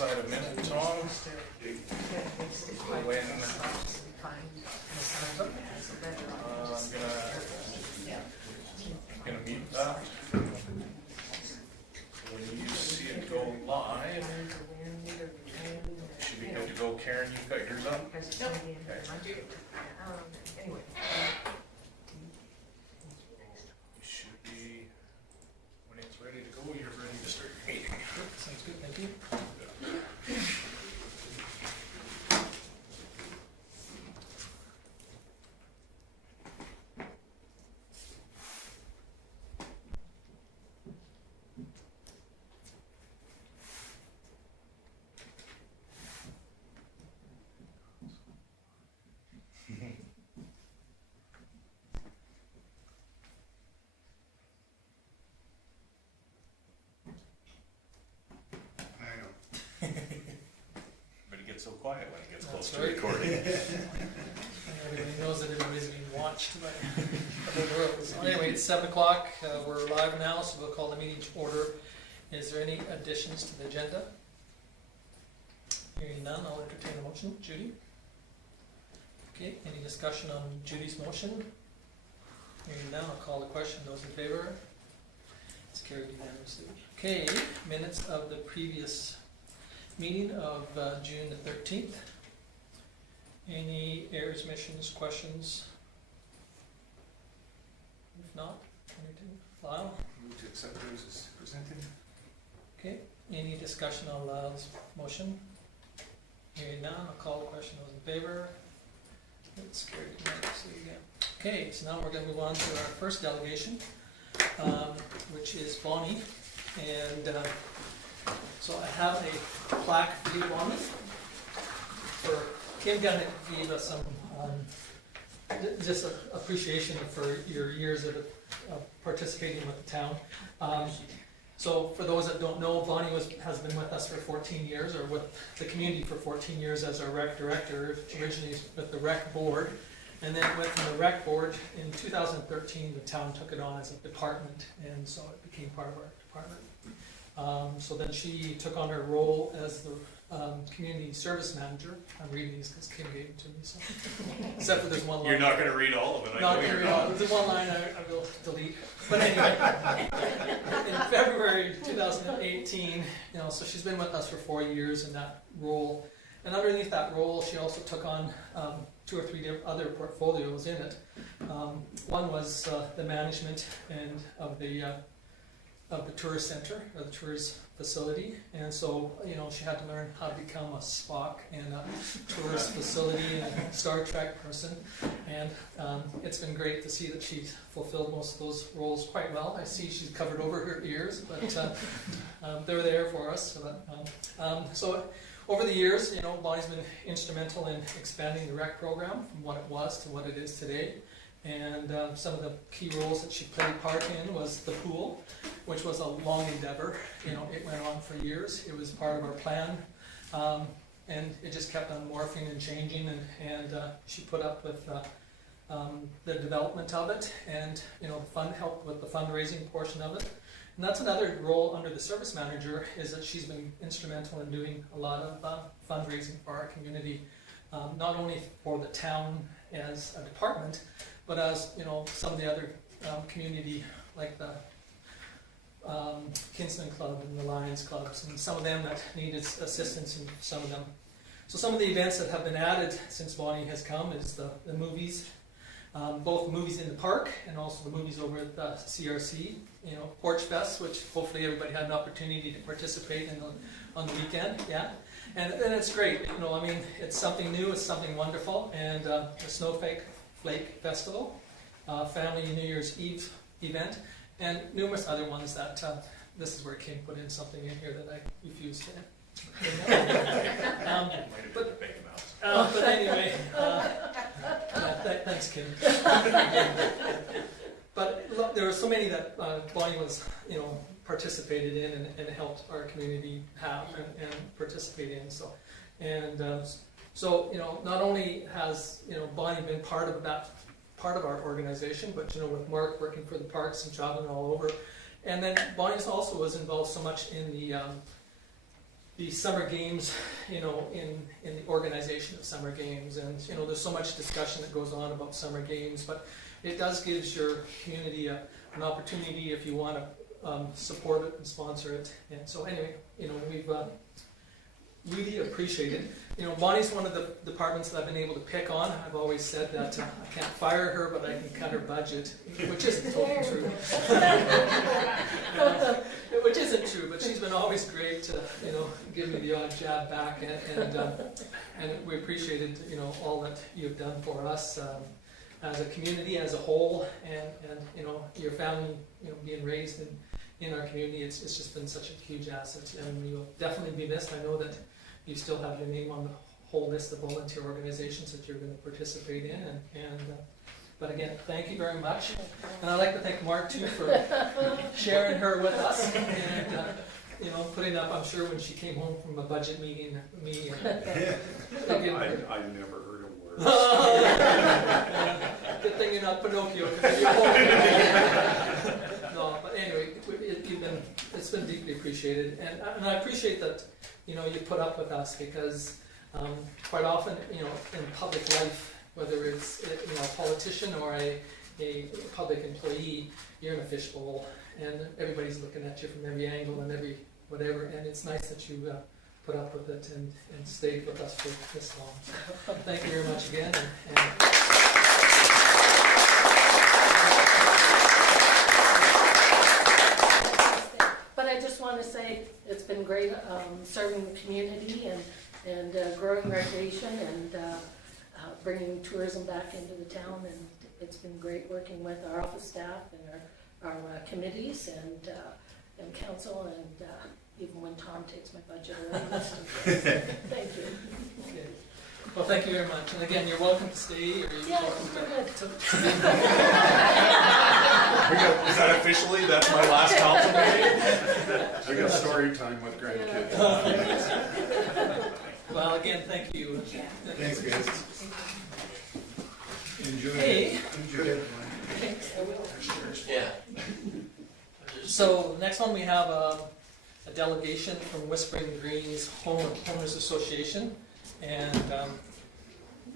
inside a minute, Tom. When I'm gonna mute that. When you see it go live, should be good to go. Karen, you've got yours up? Okay. Anyway. You should be, when it's ready to go, you're ready to start your meeting. Sounds good, thank you. But it gets so quiet when it gets close That's to right. recording. Everybody knows that everybody's being watched by the whole world. So anyway, it's 7 o'clock. We're live now, so we'll call the meeting to order. Is there any additions to the agenda? Hearing none, I'll entertain a motion. Judy? Okay, any discussion on Judy's motion? Hearing none, I'll call the question. Those in favor? It's carried unanimously. Okay, minutes of the previous meeting of June the 13th. Any errors, omissions, questions? If not, anything? Lyle? Move to accept those as presented. Okay, any discussion on Lyle's motion? Hearing none, I'll call the question. Those in favor? It's carried unanimously again. Okay, so now we're going to move on to our first delegation, which is Bonnie. And so I have a plaque for you, Bonnie, for Kim gave us some just appreciation for your years of participating with the town. So for those that don't know, Bonnie has been with us for 14 years, or with the community for 14 years as our rec director, originally with the rec board, and then went from the rec board. In 2013, the town took it on as a department, and so it became part of our department. So then she took on her role as the community service manager. I'm reading these because Kim gave it to me, so. Except for there's one line. You're not going to read all of it. Not going to read all. There's one line I will delete. But anyway, in February 2018, so she's been with us for 4 years in that role. And underneath that role, she also took on 2 or 3 other portfolios in it. One was the management and of the tourist center, or the tourist facility, and so she had to learn how to become a Spock and a tourist facility and a Star Trek person, and it's been great to see that she's fulfilled most of those roles quite well. I see she's covered over her ears, but they're there for us. So over the years, Bonnie's been instrumental in expanding the rec program from what it was to what it is today. And some of the key roles that she played part in was the pool, which was a long endeavor. It went on for years. It was part of our plan, and it just kept on morphing and changing. And she put up with the development of it, and the fund helped with the fundraising portion of it. And that's another role under the service manager, is that she's been instrumental in doing a lot of fundraising for our community, not only for the town as a department, but as some of the other community, like the Kinsman Club and the Lions Clubs, and some of them that needed assistance in some of them. So some of the events that have been added since Bonnie has come is the movies, both movies in the park and also the movies over at the CRC. Porch Fest, which hopefully everybody had an opportunity to participate in on the weekend. Yeah. And it's great, it's something new, it's something wonderful, and the Snowflake Festival, Family New Year's Eve event, and numerous other ones that, this is where Kim put in something in here that I refused to. But anyway, thanks, Kim. But look, there were so many that Bonnie was, participated in and helped our community have and participate in. So not only has Bonnie been part of our organization, but with Mark working for the parks and traveling all over, and then Bonnie also was involved so much in the summer games, in the organization of summer games. And, there's so much discussion that goes on about summer games, but it does give your community an opportunity if you want to support it and sponsor it. And so anyway, we've really appreciated. Bonnie's one of the departments that I've been able to pick on. I've always said that I can't fire her, but I can cut her budget, which isn't totally true. Which isn't true, but she's been always great to, give me the odd jab back, and we appreciated, all that you've done for us as a community, as a whole, and your family, being raised in our community. It's just been such a huge asset, and you'll definitely be missed. I know that you still have your name on the whole list of volunteer organizations that you're going to participate in, but again, thank you very much. And I'd like to thank Mark too for sharing her with us, and putting up, I'm sure when she came home from a budget meeting, I never heard a word. Good thing you're not Pinocchio, because you're home. No, but anyway, it's been deeply appreciated, and I appreciate that you put up with us, because quite often in public life, whether it's a politician or a public employee, you're in a fishbowl, and everybody's looking at you from every angle and every whatever, and it's nice that you put up with it and stayed with us for this long. So, thank you very much again. But I just want to say it's been great serving the community and growing recreation and bringing tourism back into the town, and it's been great working with our office staff and our committees and council, and even when Tom takes my budget away. Thank you. Okay. Well, thank you very much. And again, you're welcome to stay, or you're welcome to... Is that officially? That's my last council meeting? I got story time with grandkids. Well, again, thank you. Thanks, guys. Enjoy Hey. it. Enjoy it. Yeah. So next one we have a delegation from Whispering Greens Homeowners Association, and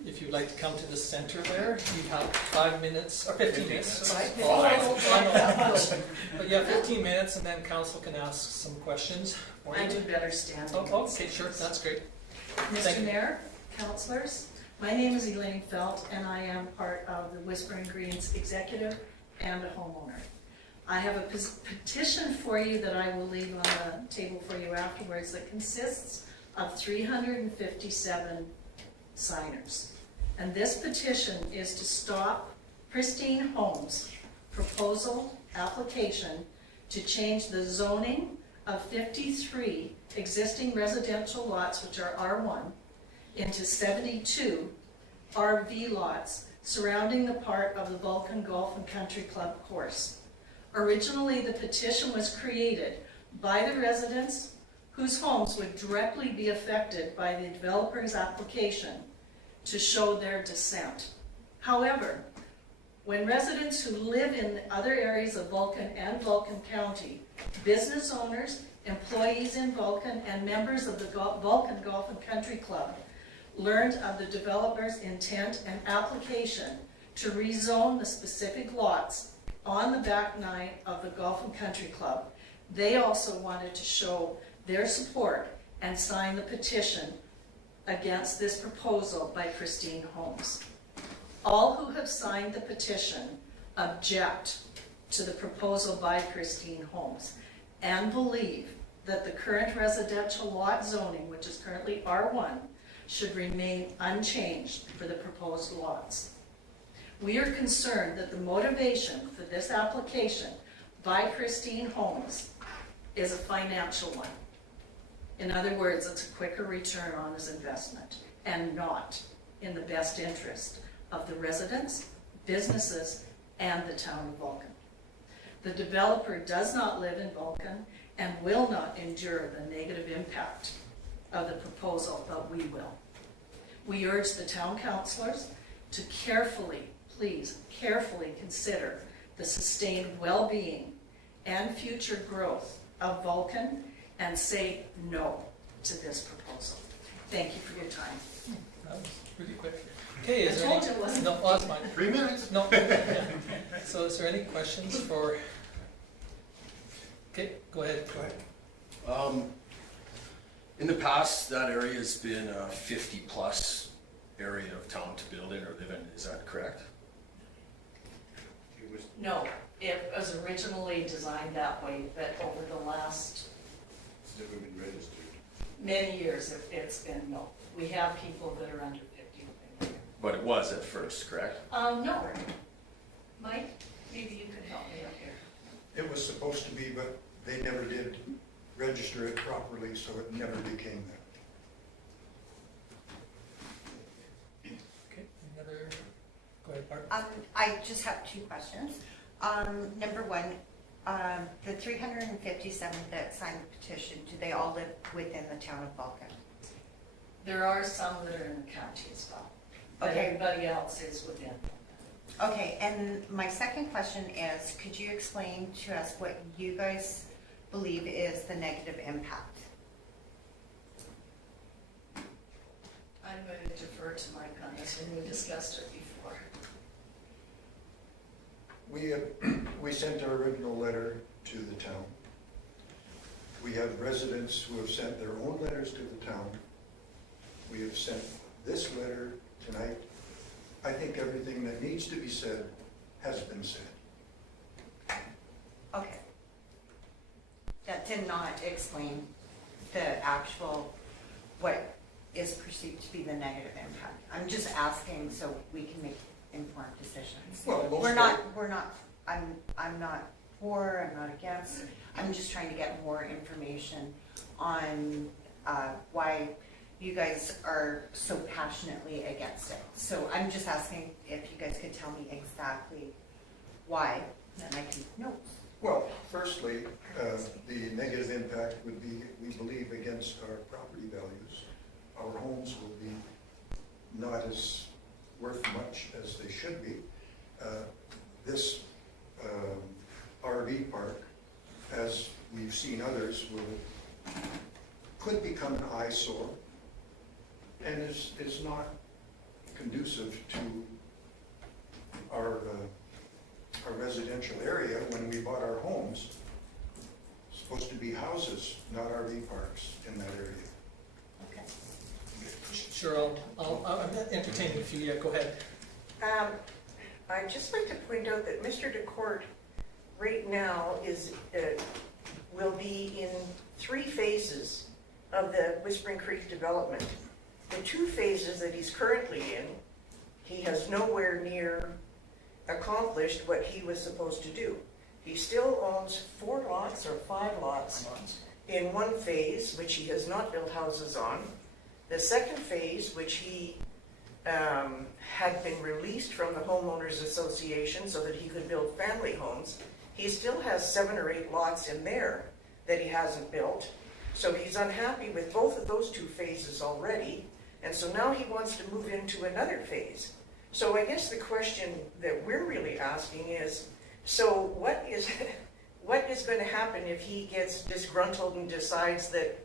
if you'd like to come to the center there, you have 5 minutes, or 15 minutes. But you have 15 minutes, and then council can ask some questions. I do better standing. Oh, okay, sure, that's great. Thank Mr. you. Mayor, councilors, my name is Elaine Felt, and I am part of the Whispering Greens executive and a homeowner. I have a petition for you that I will leave on the table for you afterwards that consists of 357 signers. And this petition is to stop Pristine Homes' proposal application to change the zoning of 53 existing residential lots, which are R1, into 72 RV lots surrounding the part of the Vulcan Golf and Country Club course. Originally, the petition was created by the residents whose homes would directly be affected by the developer's application to show their dissent. However, when residents who live in other areas of Vulcan and Vulcan County, business owners, employees in Vulcan, and members of the Vulcan Golf and Country Club learned of the developer's intent and application to rezone the specific lots on the back nine of the Golf and Country Club, they also wanted to show their support and sign the petition against this proposal by Pristine Homes. All who have signed the petition object to the proposal by Pristine Homes and believe that the current residential lot zoning, which is currently R1, should remain unchanged for the proposed lots. We are concerned that the motivation for this application by Pristine Homes is a financial one. In other words, it's a quicker return on his investment and not in the best interest of the residents, businesses, and the town of Vulcan. The developer does not live in Vulcan and will not endure the negative impact of the proposal, but we will. We urge the town councilors to carefully, please, carefully consider the sustained well-being and future growth of Vulcan and say no to this proposal. Thank you for your time. That was really quick. Okay, I is there told any? you it wasn't. No, well, that's fine. 3 minutes. No. Yeah. So is there any questions for? Okay, go ahead. In the past, that area has been a 50-plus area of town to build in or live in, is that correct? No, it was originally designed that way, but over the last It's never been registered. many years, it's been no. We have people that are under 50 living But it was at first, correct? there. No. Mike, maybe you could help me up here. It was supposed to be, but they never did register it properly, so it never became that. Okay, any other? Go ahead, Bart. I just have two questions. Number one, the 357 that signed the petition, do they all live within the town of Vulcan? There are some that are in the county as well, but Okay. everybody else is within. Okay, and my second question is, could you explain to us what you guys believe is the negative impact? I'm going to defer to Mike on this one. We discussed it before. We sent our original letter to the town. We have residents who have sent their own letters to the town. We have sent this letter tonight. I think everything that needs to be said has been said. Okay. That did not explain the actual, what is perceived to be the negative impact. I'm just asking so we can make informed decisions. Well, We're not, I'm not for, I'm not against. I'm just trying to get more information on why you guys are so passionately against it. So I'm just asking if you guys could tell me exactly why, then I can know. Well, firstly, the negative impact would be, we believe, against our property values. Our homes will be not as worth much as they should be. This RV park, as we've seen others, could become an eyesore and is not conducive to our residential area. When we bought our homes, it's supposed to be houses, not RV parks in that area. Okay. Sure, I'm entertaining a few, yeah, go ahead. I'd just like to point out that Mr. DeCourt right now will be in 3 phases of the Whispering Creek development. The 2 phases that he's currently in, he has nowhere near accomplished what he was supposed to do. He still owns 4 lots or 5 lots in 1 phase, which he has not built houses on. The second phase, which he had been released from the homeowners association so that he could build family homes, he still has 7 or 8 lots in there that he hasn't built. So he's unhappy with both of those 2 phases already, and so now he wants to move into another phase. So I guess the question that we're really asking is, so what is going to happen if he gets disgruntled and decides that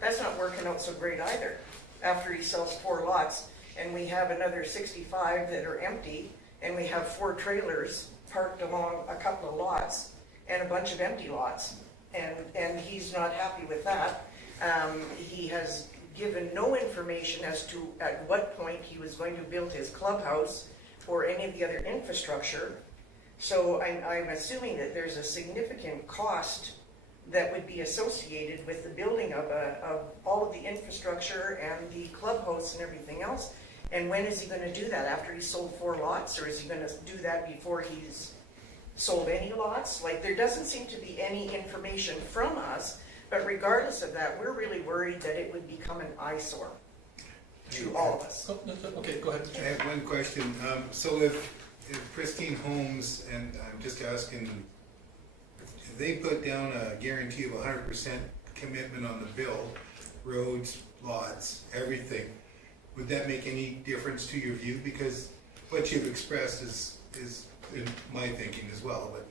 that's not working out so great either, after he sells 4 lots and we have another 65 that are empty and we have 4 trailers parked along a couple of lots and a bunch of empty lots, and he's not happy with that. He has given no information as to at what point he was going to build his clubhouse or any of the other infrastructure. So I'm assuming that there's a significant cost that would be associated with the building of all of the infrastructure and the clubhouse and everything else. And when is he going to do that? After he's sold 4 lots, or is he going to do that before he's sold any lots? Like, there doesn't seem to be any information from us, but regardless of that, we're really worried that it would become an eyesore to all of us. Oh, no, okay, go ahead. I have one question. So if Pristine Homes, and I'm just asking, if they put down a guarantee of 100% commitment on the build, roads, lots, everything, would that make any difference to your view? Because what you've expressed is in my thinking as well, but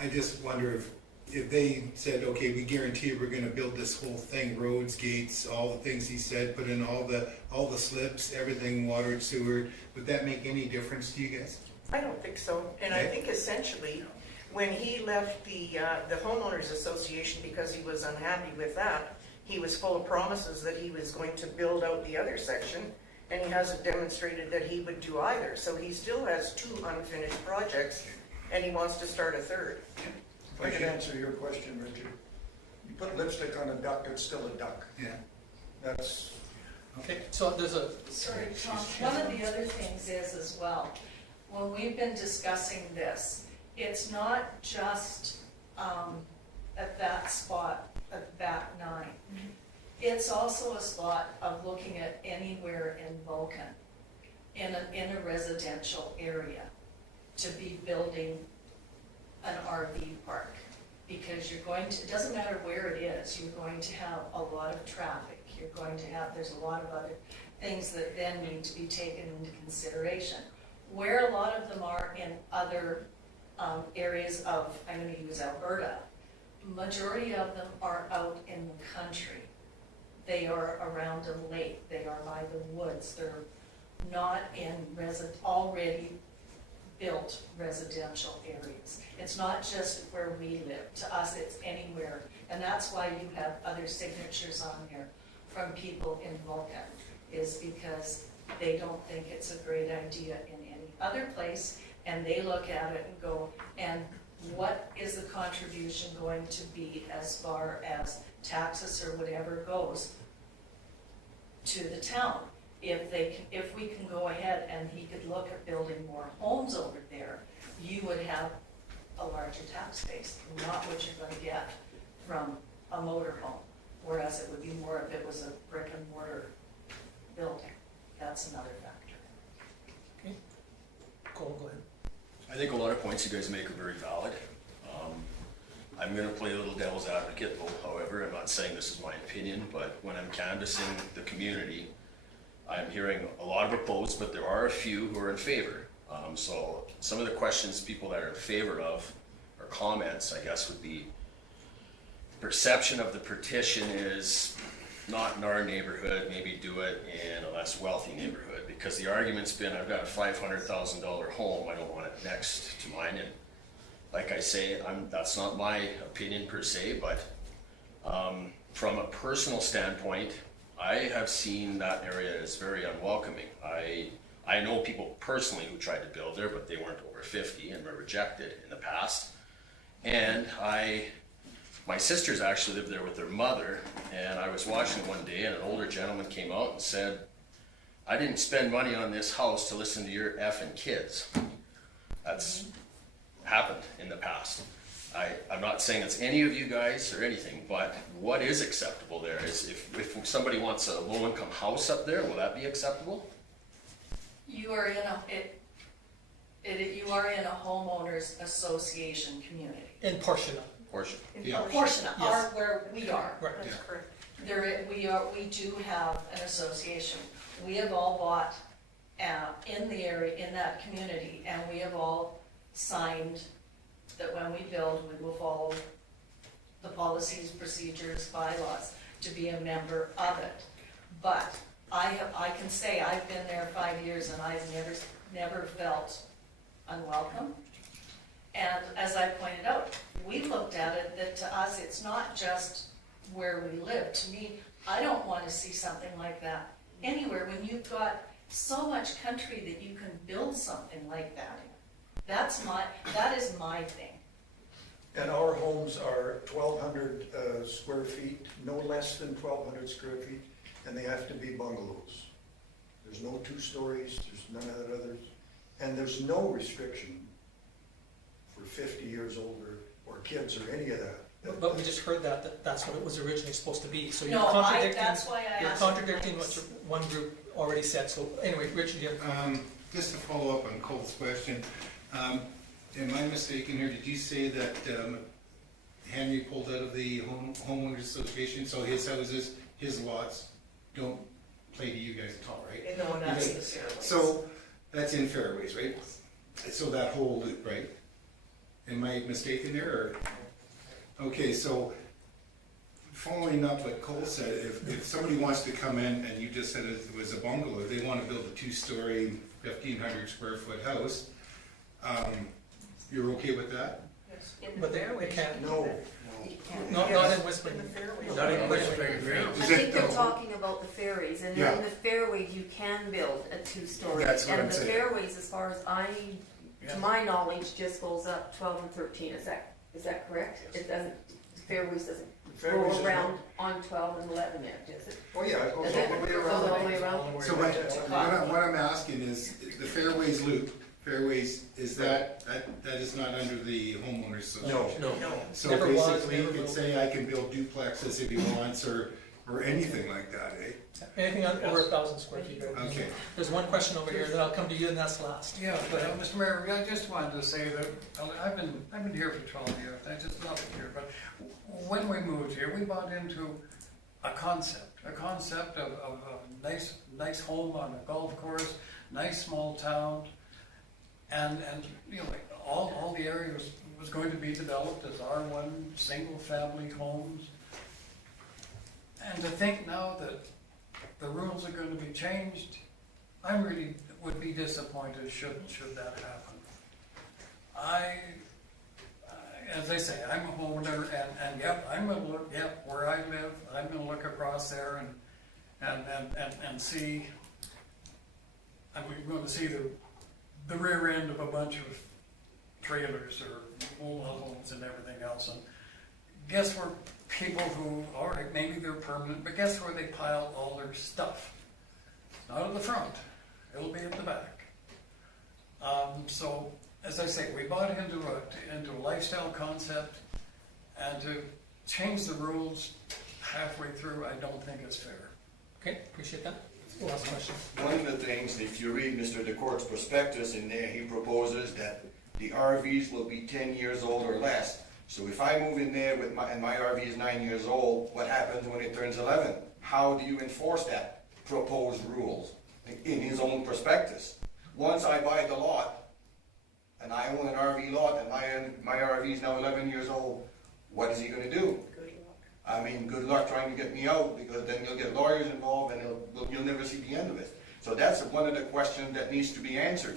I just wonder if if they said, okay, we guarantee we're gonna build this whole thing, roads, gates, all the things he said, put in all the slips, everything, water, sewer, would that make any difference to you guys? I don't think so, and I think essentially, when he left the homeowners association because he was unhappy with that, he was full of promises that he was going to build out the other section, and he hasn't demonstrated that he would do either. So he still has 2 unfinished projects, and he wants to start a third. If I could answer your question, Richard. You put lipstick on a duck, it's still a duck. Yeah. That's, Okay, so there's a, Sorry, Tom, one of the other things is as well, when we've been discussing this, it's not just at that spot, at back 9. It's also a spot of looking at anywhere in Vulcan, in a residential area, to be building an RV park. Because you're going to, it doesn't matter where it is, you're going to have a lot of traffic. You're going to have, there's a lot of other things that then need to be taken into consideration. Where a lot of them are in other areas of, I'm going to use Alberta, majority of them are out in the country. They are around a lake, they are by the woods, they're not in already built residential areas. It's not just where we live. To us, it's anywhere. And that's why you have other signatures on here from people in Vulcan, is because they don't think it's a great idea in any other place, and they look at it and go, and what is the contribution going to be as far as taxes or whatever goes to the town? If we can go ahead and he could look at building more homes over there, you would have a larger tax base, not what you're going to get from a motorhome. Whereas it would be more if it was a brick and mortar building. That's another factor. okay, Cole, go ahead. I think a lot of points you guys make are very valid. I'm gonna play a little devil's advocate, however, I'm not saying this is my opinion, but when I'm canvassing the community, I'm hearing a lot of opposed, but there are a few who are in favor. So some of the questions people that are in favor of, or comments, I guess, would be, perception of the petition is not in our neighborhood, maybe do it in a less wealthy neighborhood, because the argument's been, I've got a $500,000 home, I don't want it next to mine, and like I say, that's not my opinion per se, but from a personal standpoint, I have seen that area as very unwelcoming. I know people personally who tried to build there, but they weren't over 50 and were rejected in the past. And my sisters actually lived there with their mother, and I was watching it one day, and an older gentleman came out and said, I didn't spend money on this house to listen to your effing kids. That's happened in the past. I'm not saying it's any of you guys or anything, but what is acceptable there is if somebody wants a low-income house up there, will that be acceptable? You are in a homeowners association community. In portion of, Portion. Yeah. A portion of Yes. where we are. right, That's correct. We do have an association. We have all bought in the area, in that community, and we have all signed that when we build, we will follow the policies, procedures, bylaws to be a member of it. But I can say I've been there 5 years and I've never felt unwelcome. And as I pointed out, we looked at it that to us, it's not just where we live. To me, I don't want to see something like that anywhere when you've got so much country that you can build something like that in. That is my thing. and our homes are 1,200 square feet, no less than 1,200 square feet, and they have to be bungalows. There's no 2 stories, there's none of that others, and there's no restriction for 50 years older or kids or any of that. but we just heard that's what it was originally supposed to be, so you're No, contradicting, that's why I you're asked. contradicting what one group already said, so anyway, Richard, you have. Just to follow up on Cole's question, am I mistaken here? Did you say that Henry pulled out of the homeowners association, so his houses, his lots don't play to you guys at all, right? No, not Okay. necessarily. So that's in Fairways, right? So that whole loop, right? Am I mistaken there, or? Okay, so following up what Cole said, if somebody wants to come in and you just said it was a bungalow, they want to build a 2-story, 1,500 square foot house, you're okay with that? Yes, in the But they fairways. can't, No, not in Yes, Whispering. in the fairways. Not even Whispering Fairways. I Is it think they're the- talking about the fairways, and Yeah. in the fairways, you can build a 2-story. That's what I'm And the saying. fairways, as far as Yeah. to my knowledge, just goes up 12 and 13, is that correct? It doesn't, the fairways doesn't fairways go is around on 12 and 11 yet, does it? Oh, yeah, it goes Does all it? the way Goes all the around. way around? So what I'm asking is, the fairways loop, fairways, is that is not under the homeowners association? No. No. So Never was, basically, you never could will. say I can build duplexes if he wants, or anything like that, eh? Anything over 1,000 square feet. Okay. There's one question over here, then I'll come to you, and that's last. Yeah, but Mr. Mayor, I just wanted to say that I've been here for 12 years. I just love it here. But when we moved here, we bought into a concept of a nice home on a golf course, nice small town, and you know, like all the area was going to be developed as R1 single family homes. And to think now that the rules are going to be changed, I really would be disappointed should that happen. As I say, I'm a homeowner, and yep, I'm gonna look, yep, where I live, I'm gonna look across there and see, I'm going to see the rear end of a bunch of trailers or old homes and everything else. And guess where people who, all right, maybe they're permanent, but guess where they pile all their stuff? Not at the front, it'll be at the back. So, as I say, we bought into a lifestyle concept, and to change the rules halfway through, I don't think it's fair. Okay, appreciate that. Last question. One of the things, if you read Mr. DeCourt's prospectus in there, he proposes that the RVs will be 10 years old or less. So if I move in there and my RV is 9 years old, what happens when it turns 11? How do you enforce that proposed rules in his own prospectus? Once I buy the lot, and I own an RV lot, and my RV is now 11 years old, what is he going to do? Good luck. I mean, good luck trying to get me out, because then you'll get lawyers involved and you'll never see the end of it. So that's one of the questions that needs to be answered.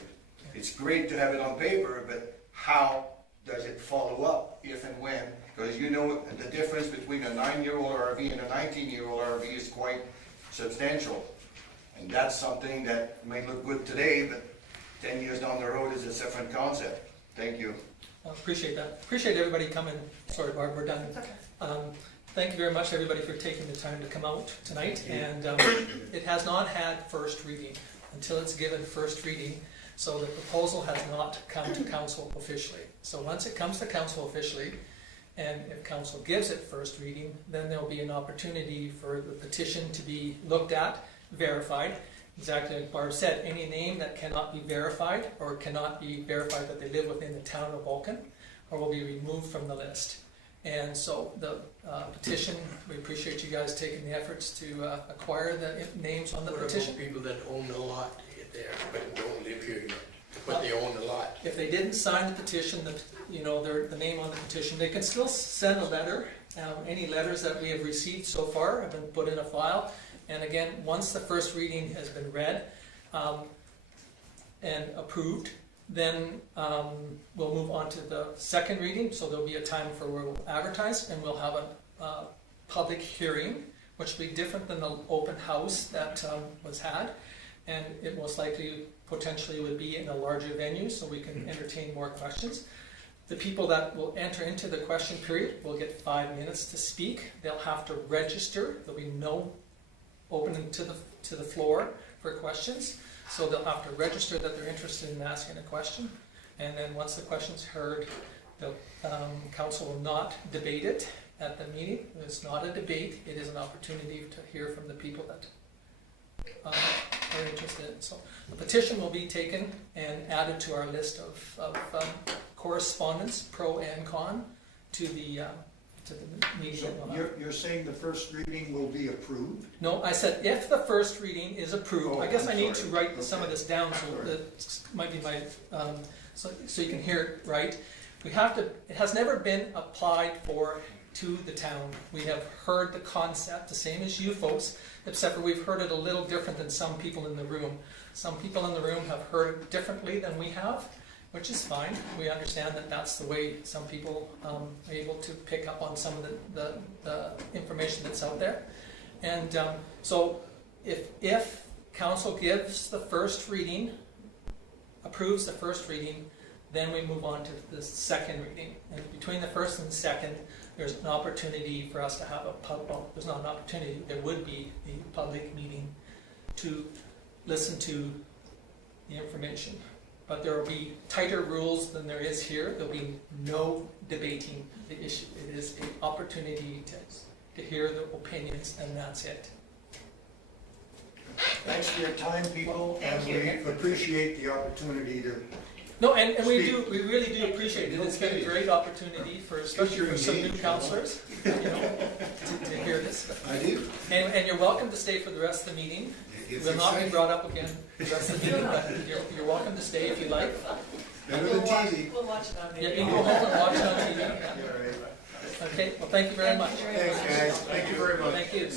It's great to have it on paper, but how does it follow up, if and when? Because you know the difference between a 9-year-old RV and a 19-year-old RV is quite substantial. And that's something that may look good today, but 10 years down the road is a different concept. Thank you. Appreciate that. Appreciate everybody coming. Sorry, Barb, we're done. Thank you very much, everybody, for taking the time to come out tonight. And it has not had first reading until it's given first reading. So the proposal has not come to council officially. So once it comes to council officially, and if council gives it first reading, then there'll be an opportunity for the petition to be looked at, verified. Exactly like Barb said, any name that cannot be verified or cannot be verified that they live within the town of Vulcan or will be removed from the list. And so the petition, we appreciate you guys taking the efforts to acquire the names on the petition. People that own the lot there, but don't live here yet, but they own the lot. If they didn't sign the petition, the name on the petition, they can still send a letter. Any letters that we have received so far have been put in a file. And again, once the first reading has been read and approved, then we'll move on to the second reading. So there'll be a time for where we'll advertise, and we'll have a public hearing, which will be different than the open house that was had. And it most likely, potentially, would be in a larger venue, so we can entertain more questions. The people that will enter into the question period will get 5 minutes to speak. They'll have to register. There'll be no opening to the floor for questions. So they'll have to register that they're interested in asking a question. And then once the question's heard, the council will not debate it at the meeting. It's not a debate. It is an opportunity to hear from the people that are interested. So the petition will be taken and added to our list of correspondence, pro and con, to the meeting. So you're saying the first reading will be approved? No, I said if the first reading is approved. Oh, I guess I'm I need sorry. to write some of Okay. this down, so Sorry. that might be my so you can hear it right. we have to, it has never been applied for to the town. We have heard the concept, the same as you folks, except for we've heard it a little different than some people in the room. Some people in the room have heard it differently than we have, which is fine. We understand that that's the way some people are able to pick up on some of the information that's out there. And so if council gives the first reading, approves the first reading, then we move on to the second reading. And between the first and the second, there's an opportunity for us to have there's not an opportunity, there would be a public meeting to listen to the information. But there will be tighter rules than there is here. There'll be no debating the issue. It is an opportunity to hear the opinions, and that's it. Thanks for your time, people, and we appreciate the opportunity to. No, and we really do appreciate it. It's been a great opportunity for, especially for some new councillors, you know, to hear this. I do. And you're welcome to stay for the rest of the meeting. It's Will not be exciting. brought up again the rest of the meeting, but you're welcome to stay if you like. Better than TV. We'll watch it on Yeah, TV. you can go home and watch it on TV. Yeah, right. Okay, well, thank you very much. Thanks, guys. Thank you very much. Thank you.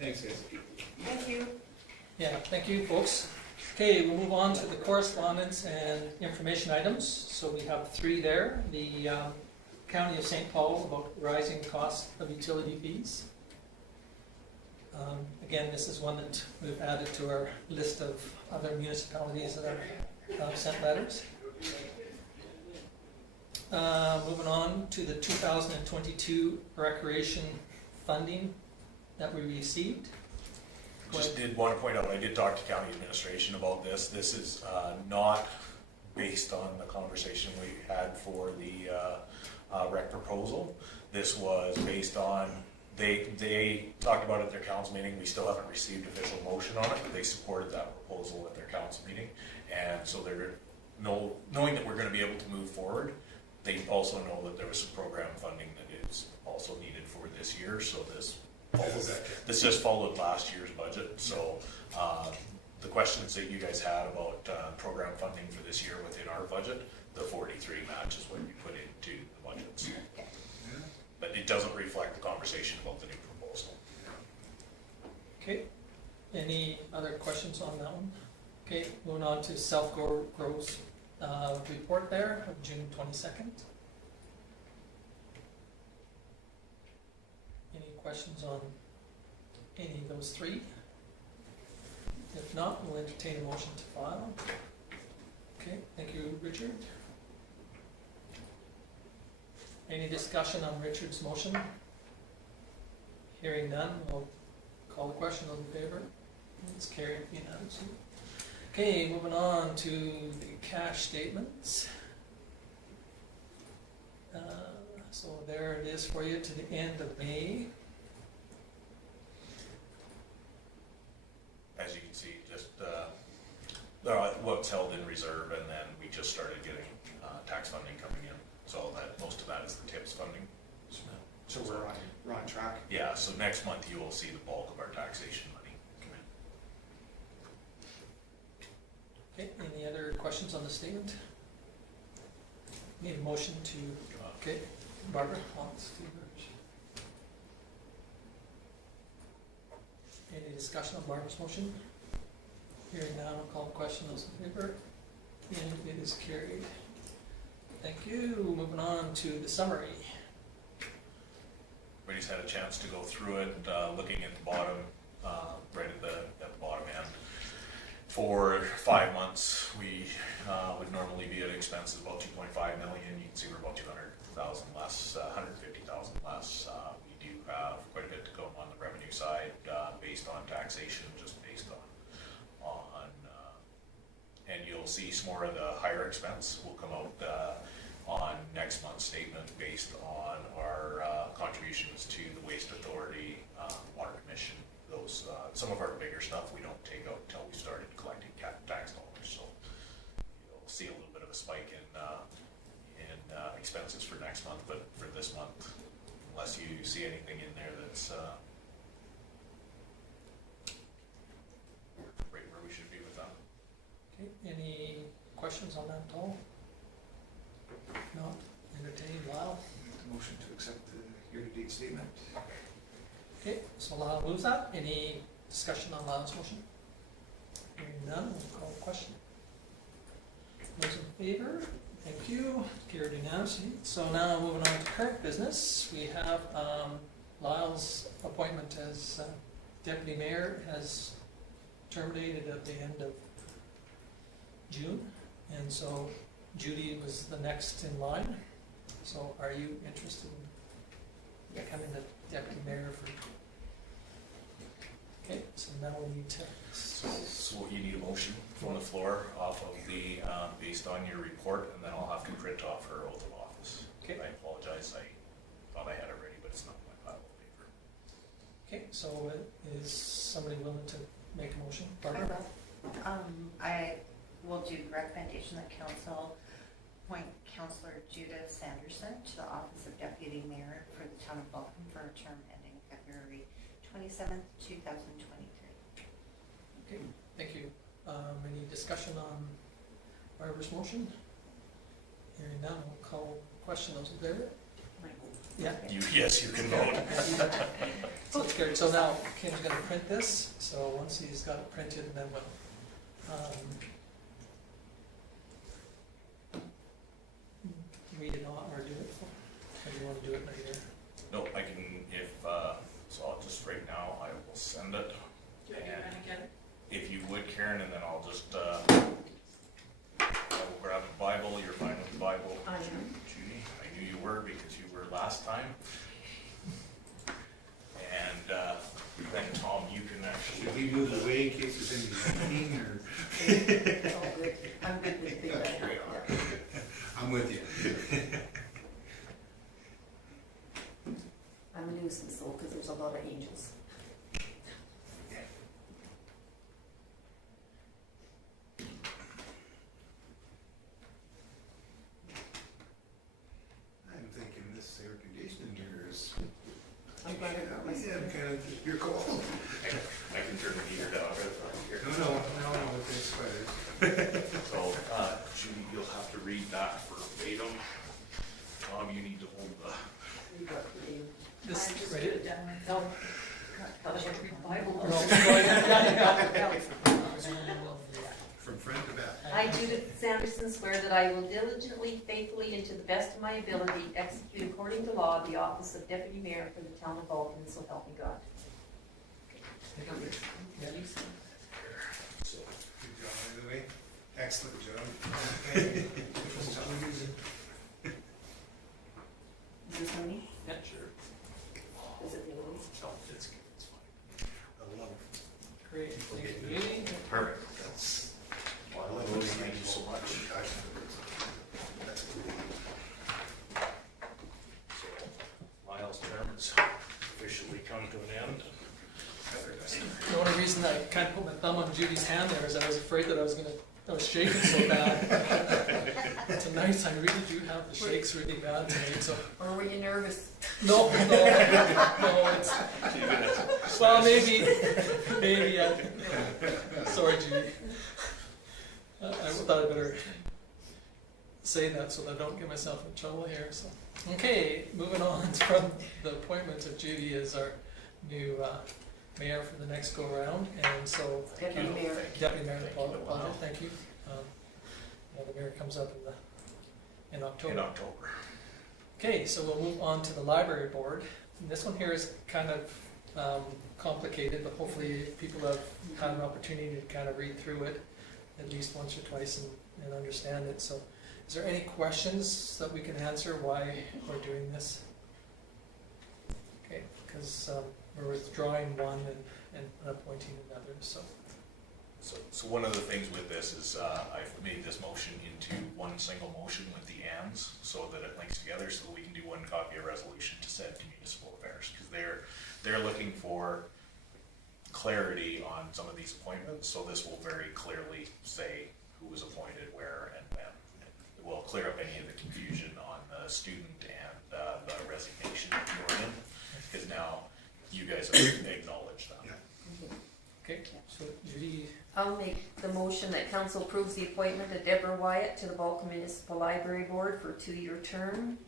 Thanks, guys. Thank you. Yeah, thank you, folks. Okay, we'll move on to the correspondence and information items. So we have 3 there. The County of St. Paul about rising costs of utility fees. Again, this is one that we've added to our list of other municipalities that have sent letters. Moving on to the 2022 recreation funding that we received. Just did want to point out, I did talk to county administration about this. This is not based on the conversation we had for the rec proposal. This was based on, they talked about it at their council meeting. We still haven't received official motion on it, but they supported that proposal at their council meeting. And so they're knowing that we're going to be able to move forward, they also know that there was some program funding that is also needed for this year. So this just followed last year's budget. So the questions that you guys had about program funding for this year within our budget, the 43 matches what you put into the budgets. But it doesn't reflect the conversation about the new proposal. Okay, any other questions on that one? Okay, moving on to SouthGrow's report there of June 22nd. Any questions on any of those 3? If not, we'll entertain a motion to file. Okay, thank you, Richard. Any discussion on Richard's motion? Hearing none, we'll call the question. All in favor? It's carried unanimously. Okay, moving on to the cash statements. So there it is for you to the end of May. As you can see, just what's held in reserve, and then we just started getting tax funding coming in. So that most of that is the TIPS funding. So we're on track. Yeah, so next month you will see the bulk of our taxation money come in. Okay, any other questions on the statement? Need a motion to, okay, Barbara wants to. Any discussion on Barbara's motion? Hearing none, I'll call the question. Those in favor? And it is carried. Thank you. Moving on to the summary. Everybody's had a chance to go through it, looking at the bottom, right at the bottom end. For 5 months, we would normally be at expenses about 2.5 million. You can see we're about 200,000 less, 150,000 less. We do have quite a bit to go on the revenue side, based on taxation, just based on, and you'll see some more of the higher expense will come out on next month's statement based on our contributions to the Waste Authority, Water Commission. Those some of our bigger stuff we don't take out until we started collecting tax dollars. So you'll see a little bit of a spike in expenses for next month, but for this month, unless you see anything in there that's questions on that at all? No? Entertain, Lyle? Motion to accept the year-to-date statement. Okay, so Lyle moves that. Any discussion on Lyle's motion? Hearing none, we'll call the question. Those in favor? Thank you. Carried unanimously. So now moving on to current business, we have Lyle's appointment as deputy mayor has terminated at the end of June, and so Judy was the next in line. So are you interested in becoming the deputy mayor for? Okay, so now we need to. So you need a motion from the floor off of the, based on your report, and then I'll have to print off her oath of office. Okay. I apologize, I thought I had it ready, but it's not in my pile of paper. Okay, so is somebody willing to make a motion? I Barbara? will. I will do the recommendation that council appoint Councillor Judith Sanderson to the office of Deputy Mayor for the town of Vulcan for a term ending February 27th, 2023. Okay, thank you. Any discussion on Barbara's motion? Hearing none, we'll call question. Those in favor? Yeah. Yes, you can vote. So it's carried. So now Kim's gonna print this, so once he's got it printed, then we'll read it on or do it, or do you wanna do it later? No, I can, if, so I'll just, right now, I will send it. Do I do it again? If you would, Karen, and then I'll just, I will grab the Bible, you're fine with the Bible? I am. Judy, I knew you were because you were last time. And, then Tom, you can actually. Should we move away in case there's any meeting, or? It's all good. I'm good with the big That's bag. great. I'm with you. I'm a nuisance though, because there's a lot of angels. I'm thinking this air conditioning here is. I'm glad I got my. Yeah, I'm kind of, you're cold. I can turn the heater down here. No, with this sweater. So, Judy, you'll have to read that verbatim. Tom, you need to hold the. You got the name. This, I just right? put it down. No. I was going to read the Bible. No, yeah. From front to back. I, Judith Sanderson, swear that I will diligently, faithfully, and to the best of my ability, execute according to law the office of Deputy Mayor for the town of Vulcan, so help me God. Yeah. So, Good job, by the way. Excellent job. Is this money? Yeah, sure. Is it the other one? no, it's good, it's fine. I love it. Great, thank you, Judy. Perfect. That's, well, I love those, thank you so much. That's cool. So, Lyle's term has officially come to an end. The only reason I kind of put my thumb on Judy's hand there is I was afraid that I was shaking so bad. Tonight I really do have the shakes really bad tonight, so. Or were you nervous? No, it's, well, maybe, yeah. Sorry, Judy. I thought I'd better say that so that I don't get myself in trouble here, so. Okay, moving on from the appointment of Judy as our new, mayor for the next go around, and so. Deputy Mayor. Deputy Mayor, thank you. Yeah, the mayor comes up in October. In October. Okay, so we'll move on to the library board. And this one here is kind of complicated, but hopefully people have had an opportunity to kind of read through it at least once or twice and understand it. So is there any questions that we can answer why we're doing this? Okay, because we're withdrawing one and appointing another, so. So one of the things with this is I've made this motion into one single motion with the ands so that it links together so that we can do one copy of resolution to send to municipal affairs because they're looking for clarity on some of these appointments. So this will very clearly say who was appointed where and when. It will clear up any of the confusion on the student and the resignation that you were in because now you guys have acknowledged that. Yeah. Okay, so Judy, I'll make the motion that council approves the appointment of Deborah Wyatt to the Vulcan Municipal Library Board for a 2-year term,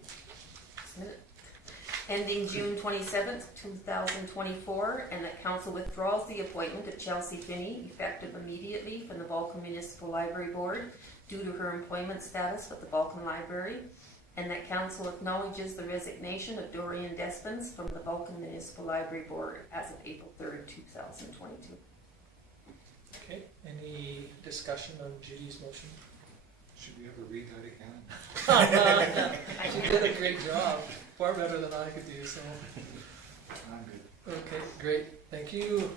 ending June 27th, 2024, and that council withdraws the appointment of Chelsea Finney, effective immediately from the Vulcan Municipal Library Board due to her employment status with the Vulcan Library, and that council acknowledges the resignation of Dorian Despens from the Vulcan Municipal Library Board as of April 3rd, 2022. okay, any discussion on Judy's motion? Should we ever read that again? She did a great job, far better than I could do, so. I'm good. Okay, great, thank you.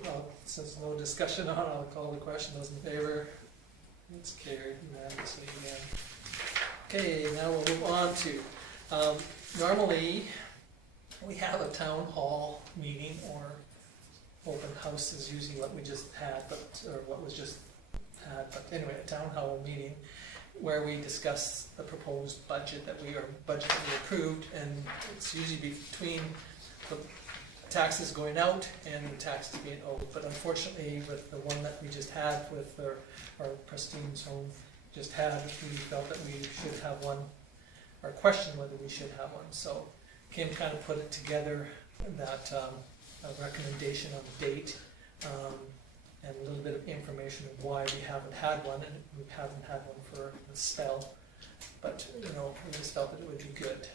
Since no discussion on it, I'll call the question. Those in favor? It's carried unanimously again. Okay, now we'll move on to, normally, we have a town hall meeting, or open house is usually what we just had, or what was just had, but anyway, a town hall meeting where we discuss the proposed budget that we are budgetally approved, and it's usually between the taxes going out and the taxes being owed. But unfortunately, with the one that we just had with our Prestine's home just had, we felt that we should have one, or questioned whether we should have one. So Kim kind of put it together, that a recommendation on the date, and a little bit of information of why we haven't had one, and we haven't had one for a spell. But, you know, we just felt that it would be good.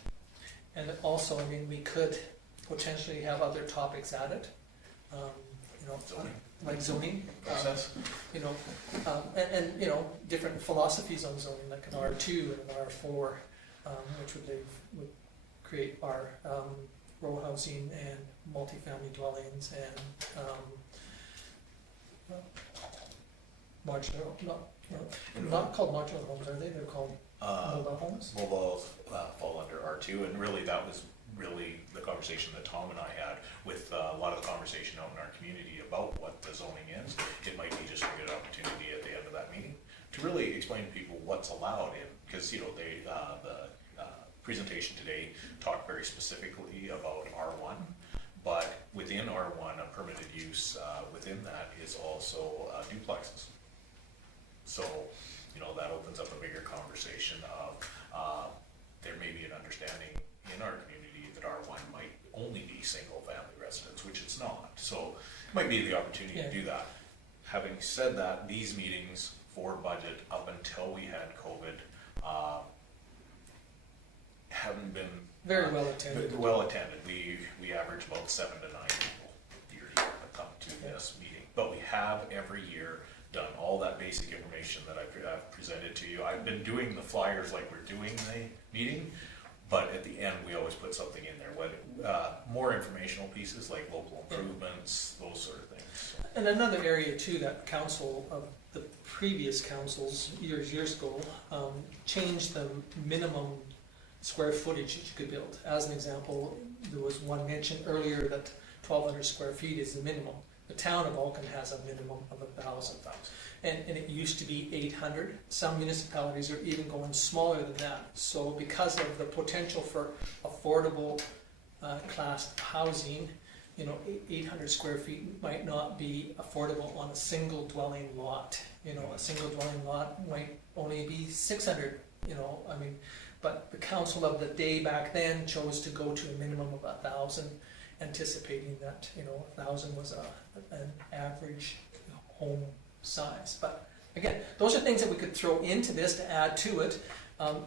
And also, I mean, we could potentially have other topics added, you know, like zoning, Process. you know, and, you know, different philosophies on zoning, like an R2 and an R4, which would create our row housing and multifamily dwellings and modular, not called modular homes, are they? They're called mobile homes? Mobile fall under R2, and really that was really the conversation that Tom and I had with a lot of the conversation out in our community about what the zoning is. It might be just a good opportunity at the end of that meeting to really explain to people what's allowed in, because, you know, the presentation today talked very specifically about R1, but within R1, a permitted use within that is also duplexes. So, you know, that opens up a bigger conversation of there may be an understanding in our community that R1 might only be single family residence, which it's not. So it might be the opportunity to do that. Having said that, these meetings for budget up until we had COVID haven't been very well attended. Well attended. We average about 7 to 9 people yearly that come to this meeting. But we have every year done all that basic information that I've presented to you. I've been doing the flyers like we're doing the meeting, but at the end we always put something in there. More informational pieces like local improvements, those sort of things. And another area too that council of the previous councils years ago changed the minimum square footage that you could build. As an example, there was one mentioned earlier that 1,200 square feet is the minimum. The town of Vulcan has a minimum of 1,000. And it used to be 800. Some municipalities are even going smaller than that. So because of the potential for affordable class housing, you know, 800 square feet might not be affordable on a single dwelling lot. You know, a single dwelling lot might only be 600, you know, I mean, but the council of the day back then chose to go to a minimum of 1,000, anticipating that, you know, 1,000 was an average home size. But again, those are things that we could throw into this to add to it.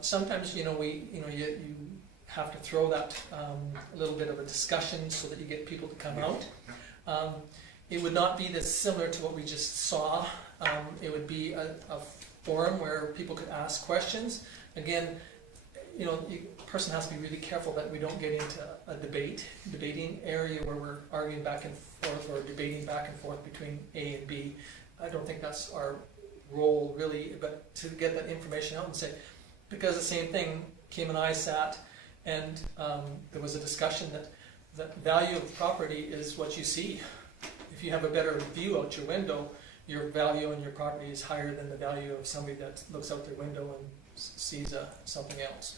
Sometimes, you know, you have to throw that a little bit of a discussion so that you get people to come out. It would not be this similar to what we just saw. It would be a forum where people could ask questions. Again, you know, a person has to be really careful that we don't get into a debating area where we're arguing back and forth or debating back and forth between A and B. I don't think that's our role really, but to get that information out and say, because the same thing, Kim and I sat and there was a discussion that the value of property is what you see. If you have a better view out your window, your value on your property is higher than the value of somebody that looks out their window and sees something else.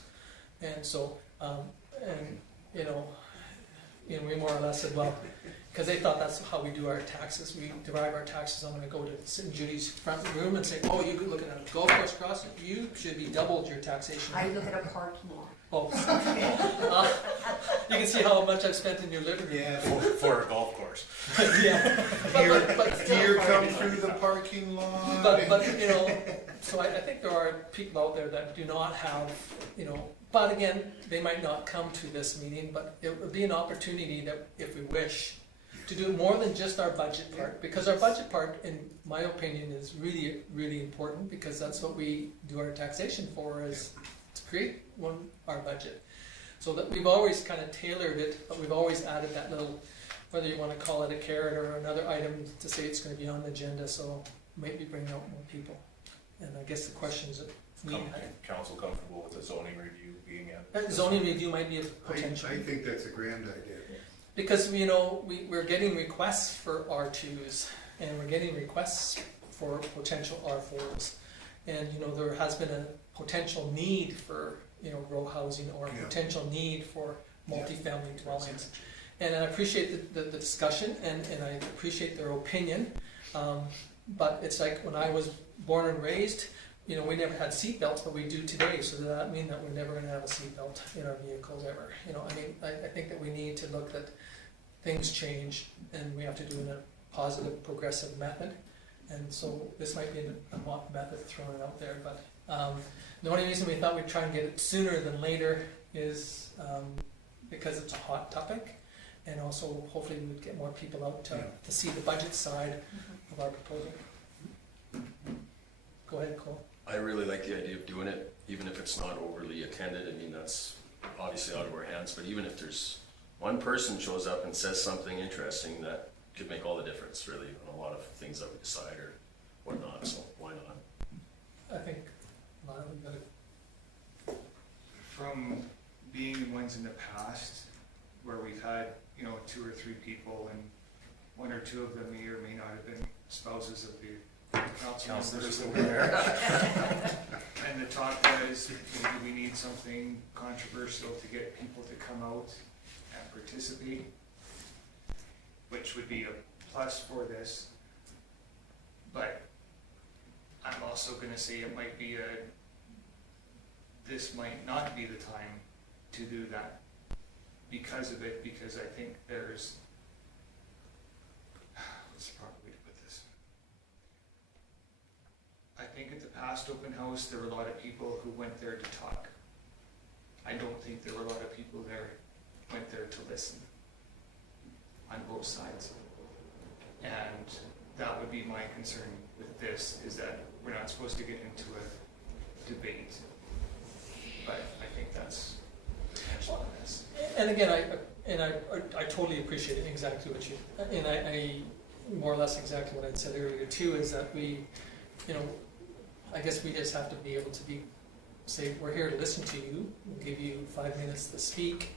And so, and you know, you know, we more or less said, well, because they thought that's how we do our taxes. We derive our taxes. I'm going to go to St. Judy's front room and say, oh, you could look at a golf course crossing. You should be doubled your taxation. I look at a parking lot. Oh, you can see how much I've spent in your living room. Yeah, For a golf course. Yeah. deer come through the parking lot. But you know, so I think there are people out there that do not have, you know, but again, they might not come to this meeting, but it would be an opportunity that, if we wish, to do more than just our budget part, because our budget part, in my opinion, is really, really important, because that's what we do our taxation for, is to create our budget. So that we've always kind of tailored it, but we've always added that little, whether you want to call it a carrot or another item to say it's going to be on the agenda, so maybe bring out more people. And I guess the questions that we Council comfortable with the zoning review being at? zoning review might be a potential. I think that's a grand idea. Because, you know, we're getting requests for R2s, and we're getting requests for potential R4s. And, you know, there has been a potential need for, you know, row housing, or a potential need for multifamily dwellings. And I appreciate the discussion, and I appreciate their opinion. But it's like when I was born and raised, you know, we never had seatbelts, but we do today. So does that mean that we're never going to have a seatbelt in our vehicles ever? You know, I mean, I think that we need to look that things change, and we have to do it in a positive, progressive method. And so this might be a mock method thrown out there. But the only reason we thought we'd try and get it sooner than later is because it's a hot topic. And also, hopefully, we would get more people out to see the budget side of our proposal. Go ahead, Cole. I really like the idea of doing it, even if it's not overly attended. I mean, that's obviously out of our hands, but even if there's one person shows up and says something interesting, that could make all the difference, really, on a lot of things that we decide or whatnot, so why not? I think a lot of them got it. From being ones in the past where we've had, you know, 2 or 3 people, and 1 or 2 of them may or may not have been spouses of the council members that were there. And the talk was, maybe we need something controversial to get people to come out and participate, which would be a plus for this. But I'm also gonna say it might be this might not be the time to do that because of it, because I think there's, what's the proper way to put this? I think at the past open house, there were a lot of people who went there to talk. I don't think there were a lot of people there went there to listen on both sides. And that would be my concern with this, is that we're not supposed to get into a debate. But I think that's potential in this. And again, I totally appreciate it, exactly what you, and I more or less exactly what I'd said earlier too, is that we, you know, I guess we just have to be able to say, we're here to listen to you, we'll give you 5 minutes to speak,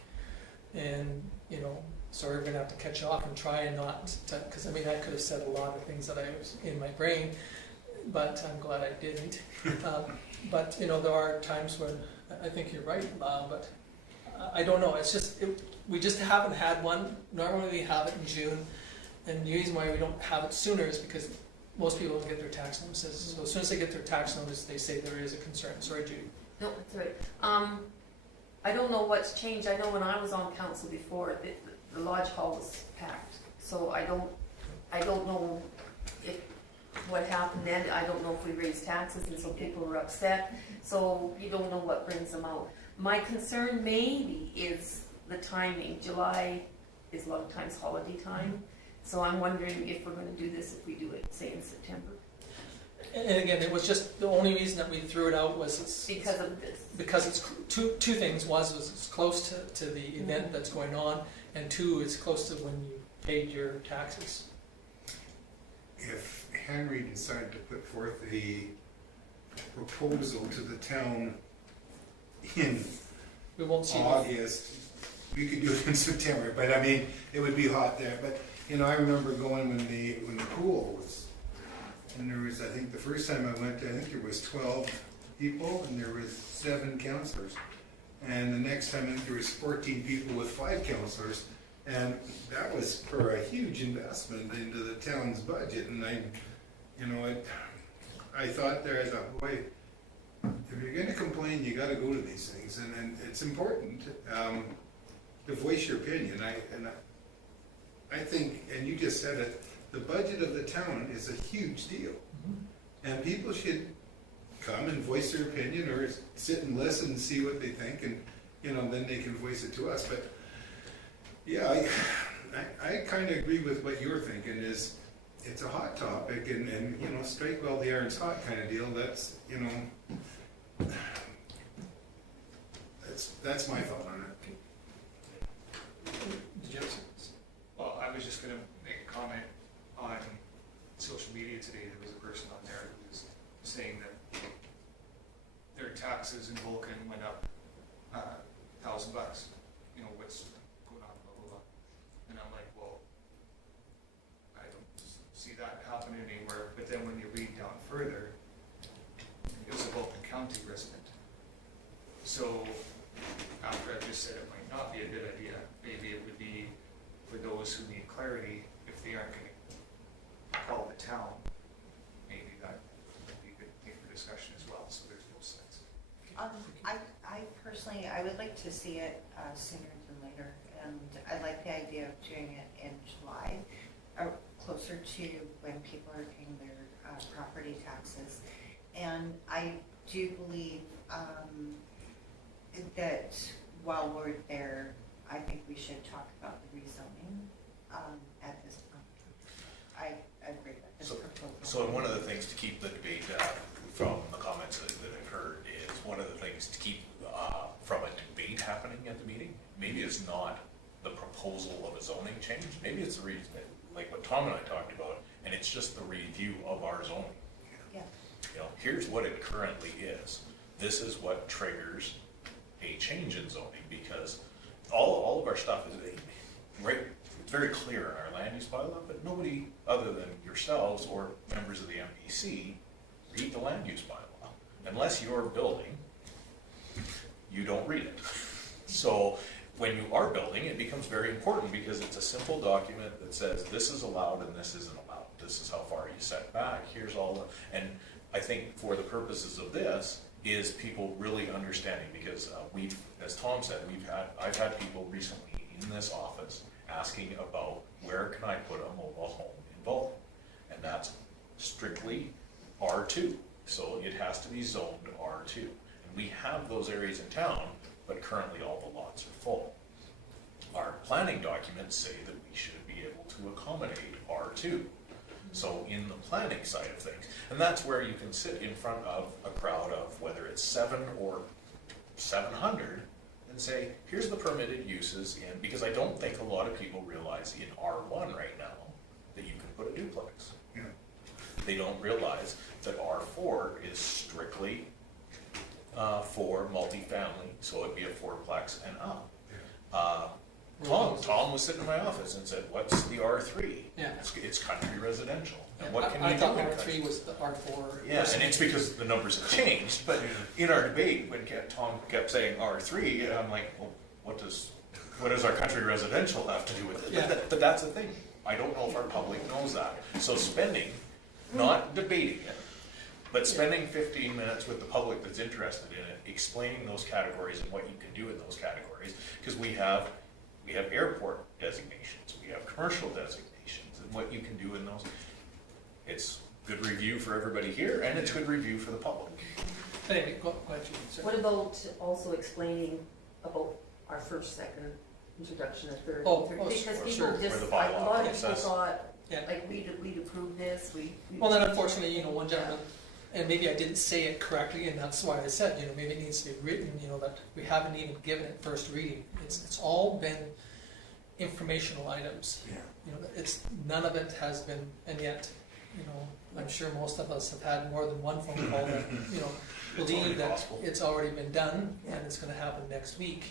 and, you know, sorry, we're gonna have to catch you off and try and not, because I mean, I could have said a lot of things that I was in my brain, but I'm glad I didn't. But, you know, there are times when I think you're right, but I don't know, it's just, we just haven't had one. Normally we have it in June, and the reason why we don't have it sooner is because most people don't get their tax notices. So as soon as they get their tax notice, they say there is a concern. Sorry, Judy. No, that's right. I don't know what's changed. I know when I was on council before, the lodge hall was packed. So I don't know what happened then. I don't know if we raised taxes and so people were upset. So you don't know what brings them out. My concern maybe is the timing. July is a lot of times holiday time. So I'm wondering if we're going to do this, if we do it, say, in September. And again, it was just, the only reason that we threw it out was because of this. Because it's two things. One was it's close to the event that's going on, and 2, it's close to when you paid your taxes. If Henry decided to put forth a proposal to the town in We won't see August, we could do it in September, but I mean, it would be hot there. But, you know, I remember going when the pool was, and there was, I think the first time I went, I think there was 12 people, and there was 7 counselors. And the next time, I think there was 14 people with 5 counselors. And that was for a huge investment into the town's budget, and I thought there, I thought, boy, if you're gonna complain, you gotta go to these things, and it's important, to voice your opinion. I think, and you just said it, the budget of the town is a huge deal. And people should come and voice their opinion, or sit and listen and see what they think, and, then they can voice it to us. But, yeah, I kind of agree with what you're thinking, is it's a hot topic, and strike while the iron's hot kind of deal. That's, that's my thought on it. Did you have some? Well, I was just gonna make a comment on social media today. There was a person on there who was saying that their taxes in Vulcan went up $1,000. What's going on, blah, blah, blah. And I'm like, well, I don't see that happening anywhere. But then when you read down further, it was a Vulcan County resident. So after I just said it might not be a good idea, maybe it would be for those who need clarity, if they aren't going to call the town, maybe that would be a good thing for discussion as well, so there's both sides. I personally, I would like to see it sooner than later, and I like the idea of doing it in July, closer to when people are paying their property taxes. And I do believe that while we're there, I think we should talk about the rezoning at this point. I agree with this proposal. So one of the things to keep the debate from the comments that I've heard is one of the things to keep from a debate happening at the meeting, maybe it's not the proposal of a zoning change, maybe it's the reason, like what Tom and I talked about, and it's just the review of our zoning. Yeah. Here's what it currently is. This is what triggers a change in zoning, because all of our stuff is right. It's very clear in our land use bylaw, but nobody other than yourselves or members of the MPC read the land use bylaw. Unless you're building, you don't read it. So when you are building, it becomes very important, because it's a simple document that says this is allowed and this isn't allowed. This is how far you set back. Here's all the, and I think for the purposes of this is people really understanding, because we've, as Tom said, I've had people recently in this office asking about where can I put a mobile home in Vulcan, and that's strictly R2. So it has to be zoned R2. And we have those areas in town, but currently all the lots are full. Our planning documents say that we should be able to accommodate R2. So in the planning side of things, and that's where you can sit in front of a crowd of whether it's 7 or 700 and say, here's the permitted uses in, because I don't think a lot of people realize in R1 right now that you can put a duplex. Yeah. They don't realize that R4 is strictly for multifamily, so it'd be a 4-plex and up. Tom was sitting in my office and said, what's the R3? Yeah. It's country residential. And Yeah, what can I you do thought in R3 country? was the R4. Yeah, and it's because the numbers have changed, but in our debate, when Tom kept saying R3, I'm like, well, what does our country residential have to do with it? Yeah. But that's the thing, I don't know if our public knows that. So spending, not debating it, but spending 15 minutes with the public that's interested in it, explaining those categories and what you can do in those categories, because we have airport designations, we have commercial designations, and what you can do in those. It's good review for everybody here, and it's good review for the public. Anyway, go ahead, Judy, sorry. What about also explaining about our first, second introduction, and third, Oh, and third? oh, Because sure. people just, Where the like, a bylaw lot of people process. thought, Yeah. like, we'd approve this, we. Well, then unfortunately, one gentleman, and maybe I didn't say it correctly, and that's why I said, maybe it needs to be written, that we haven't even given it first reading. It's all been informational items. Yeah. It's none of it has been, and yet, I'm sure most of us have had more than one phone call that, believe that possible. it's already been done and it's going to happen next week.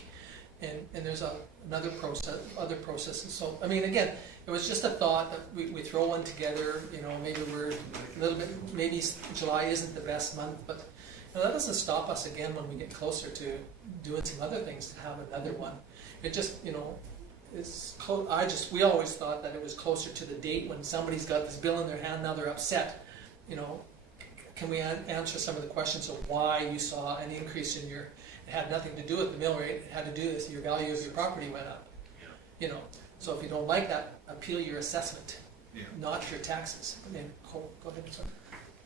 And there's another process, other processes. So, I mean, again, it was just a thought that we throw one together, maybe we're a little bit, maybe July isn't the best month, but that doesn't stop us again when we get closer to doing some other things to have another one. It just, we always thought that it was closer to the date when somebody's got this bill in their hand, now they're upset. You know, can we answer some of the questions of why you saw an increase in it had nothing to do with the mill rate, it had to do with your value of your property went up. You know, so if you don't like that, appeal your assessment, not your taxes. And then, go ahead, sorry.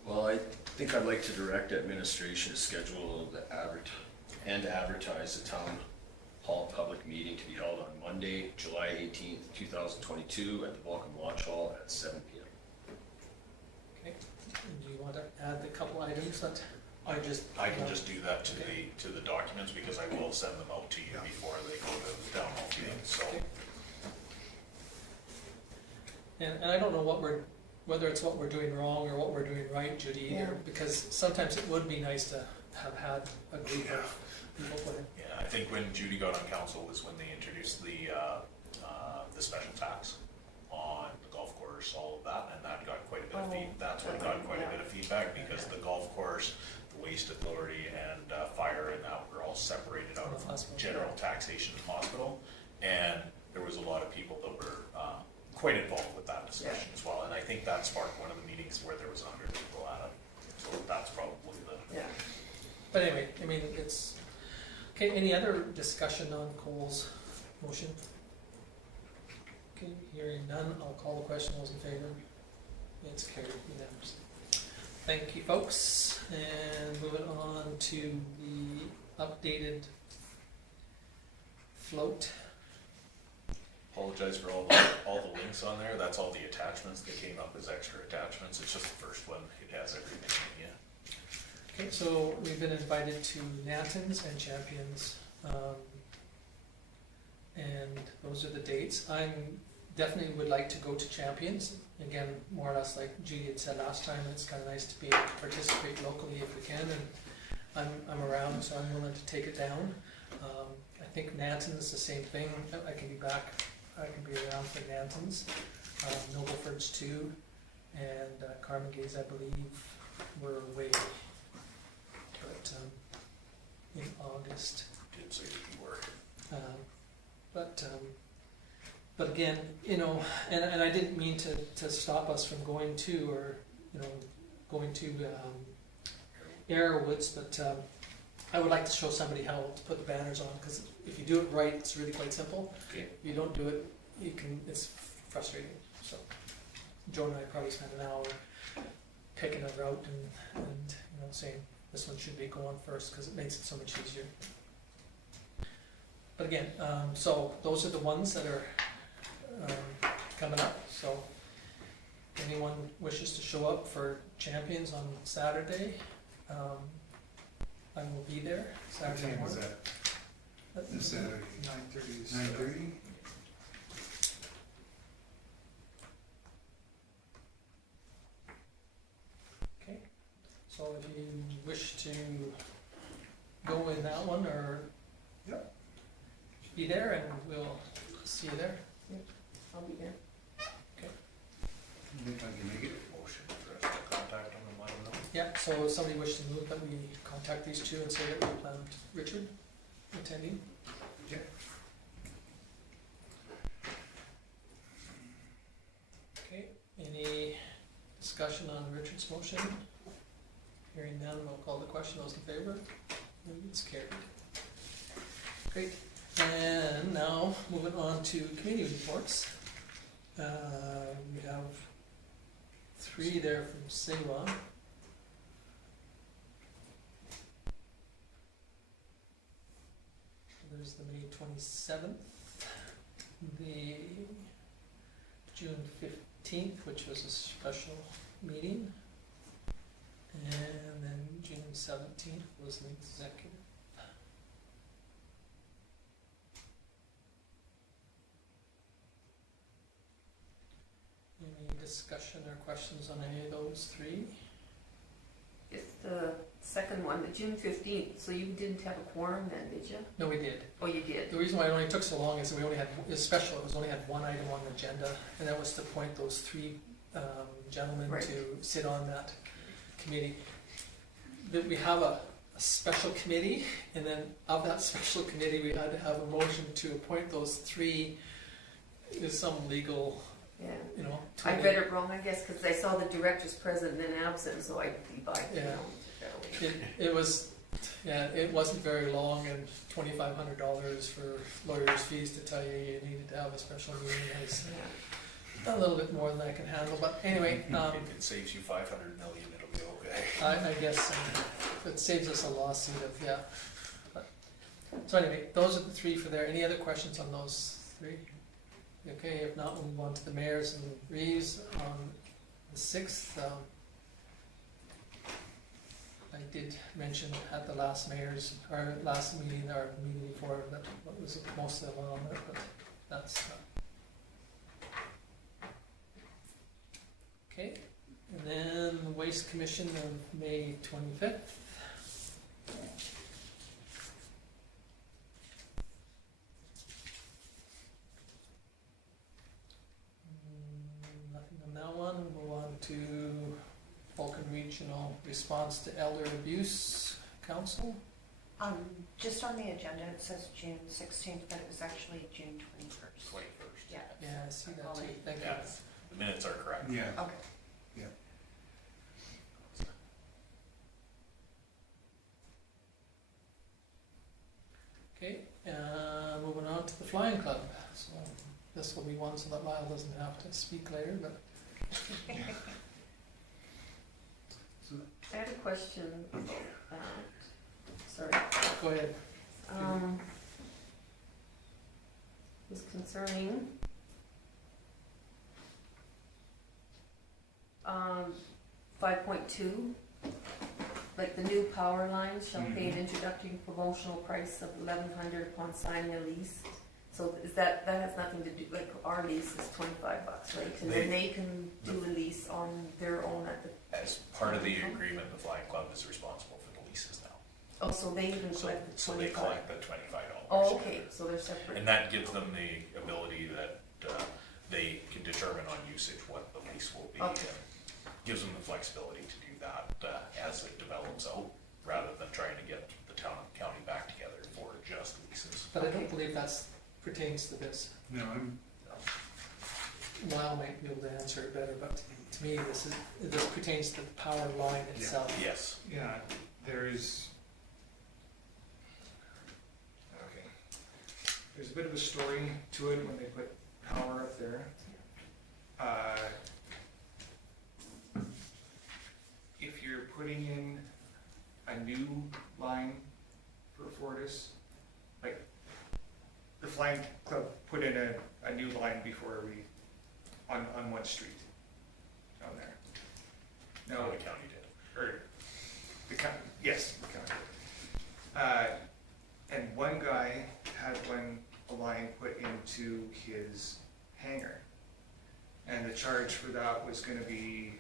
Well, I think I'd like to direct administration to schedule advertise the town hall public meeting to be held on Monday, July 18th, 2022 at the Vulcan Watch Hall at 7 p.m. Okay, and do you want to add the couple items that I can just do that to the documents, because I will send them out to you before they go to the town hall meeting, so. Okay. And I don't know whether it's what we're doing wrong or what we're doing right, Judy, either, because sometimes it would be nice to have had a group of people put in. Yeah, I think when Judy got on council was when they introduced the special tax on the golf course, all of that, and that got quite a bit of that's what got quite a bit of feedback, because the golf course, the waste authority, and fire and that were all separated out of general taxation and hospital, and there was a lot of people that were quite involved with that discussion as well, and I think that sparked one of the meetings where there was 100 people at it, so that's probably the... Yeah. But anyway, I mean, it's... Okay, any other discussion on Cole's motion? Okay, hearing none, I'll call the question. Those in favor? It's carried unanimously. Thank you, folks. And moving on to the updated float. Apologize for all the links on there. That's all the attachments that came up as extra attachments. It's just the first one. It has everything in it. Okay, so we've been invited to Nantons and Champions, and those are the dates. I definitely would like to go to Champions. Again, more or less like Judy had said last time, it's kind of nice to be able to participate locally if we can, and I'm around, so I'm willing to take it down. I think Nantons is the same thing. I can be back. I can be around for Nantons. Nobleford's too, and Carmen Gaze, I believe, were away. But in August. Did say that you were. But again, you know, and I didn't mean to stop us from going to, or you know, going to Arrowwoods, but I would like to show somebody how to put the banners on, because if you do it right, it's really quite simple. Okay. If you don't do it, it's frustrating. So Joe and I probably spent an hour picking a route and you know, saying this one should be going first because it makes it so much easier. But again, so those are the ones that are coming up. So if anyone wishes to show up for Champions on Saturday, I will be there Saturday morning. What time is that? This Saturday? 9:30. 9:30? Okay, so if you wish to go in that one, or be there, and we'll see you there. I'll be there. If I can make it. Motion for us to contact them and let them know. Yeah, so if somebody wishes to move, that we contact these two and say that we plan Richard attending. Yeah. Okay, any discussion on Richard's motion? Hearing none, we'll call the question. Those in favor? It's carried. Great, and now moving on to committee reports. We have 3 there from Sewa. There's the May 27th, the June 15th, which was a special meeting, and then June 17th was an executive. Any discussion or questions on any of those 3? It's the second one, the June 15th, so you didn't have a quorum then, did you? No, we did. Oh, you did? The reason why it only took so long is that we only had, it's special, it was only had one item on the agenda, and that was to appoint those 3 gentlemen Right. to sit on that committee. That we have a special committee, and then of that special committee, we had to have a motion to appoint those 3 is some legal, Yeah. you know. I read it wrong, I guess, because I saw the directors present and absent, so I divided Yeah. it that way. It was, yeah, it wasn't very long, and $2,500 for lawyers' fees to tell you needed to have a special meeting is Yeah. a little bit more than I can handle, but anyway, If it saves you 500 million, it'll be okay. I guess it saves us a lawsuit of, yeah. But- So anyway, those are the three for there. Any other questions on those three? Okay, if not, we'll move on to the mayors and Reeves on the 6th. I did mention at the last mayor's, or last meeting, or meeting before, that what was most of them on there, but that's, okay. And then the Waste Commission of May 25th. Nothing on that one. We'll move on to Vulcan Regional Response to Elder Abuse Council. Just on the agenda, it says June 16th, but it was actually June 21st. 21st. Yeah. Yeah, I see that too. Thank you. Yeah, the minutes are correct. Yeah. Okay. Okay, moving on to the Flying Club. So this will be one so that Lyle doesn't have to speak later, but I had a question about that. Sorry. go ahead. Was concerning 5.2, like the new power lines shall pay an introductory promotional price of $1,100 upon signing a lease. So is that has nothing to do, like our lease is $25, right? And then they can do a lease on their own at the. As part of the agreement, the Flying Club is responsible for the leases now. Oh, so they even So, collect the so they 25. collect the $25. Oh, okay, so they're separate. And that gives them the ability that they can determine on usage what the lease will be. Okay. Gives them the flexibility to do that as it develops out, rather than trying to get the town and county back together for just leases. But I don't believe that pertains to this. No, Lyle might be able to answer it better, but to me, this pertains to the power line itself. Yes. Yeah, there is. Okay. There's a bit of a story to it when they put power up there. If you're putting in a new line for Fortis, like the Flying Club put in a new line before we, on one street down there. No, No, the county did. or the county, yes, the county. And one guy had a line put into his hangar. And the charge for that was gonna be,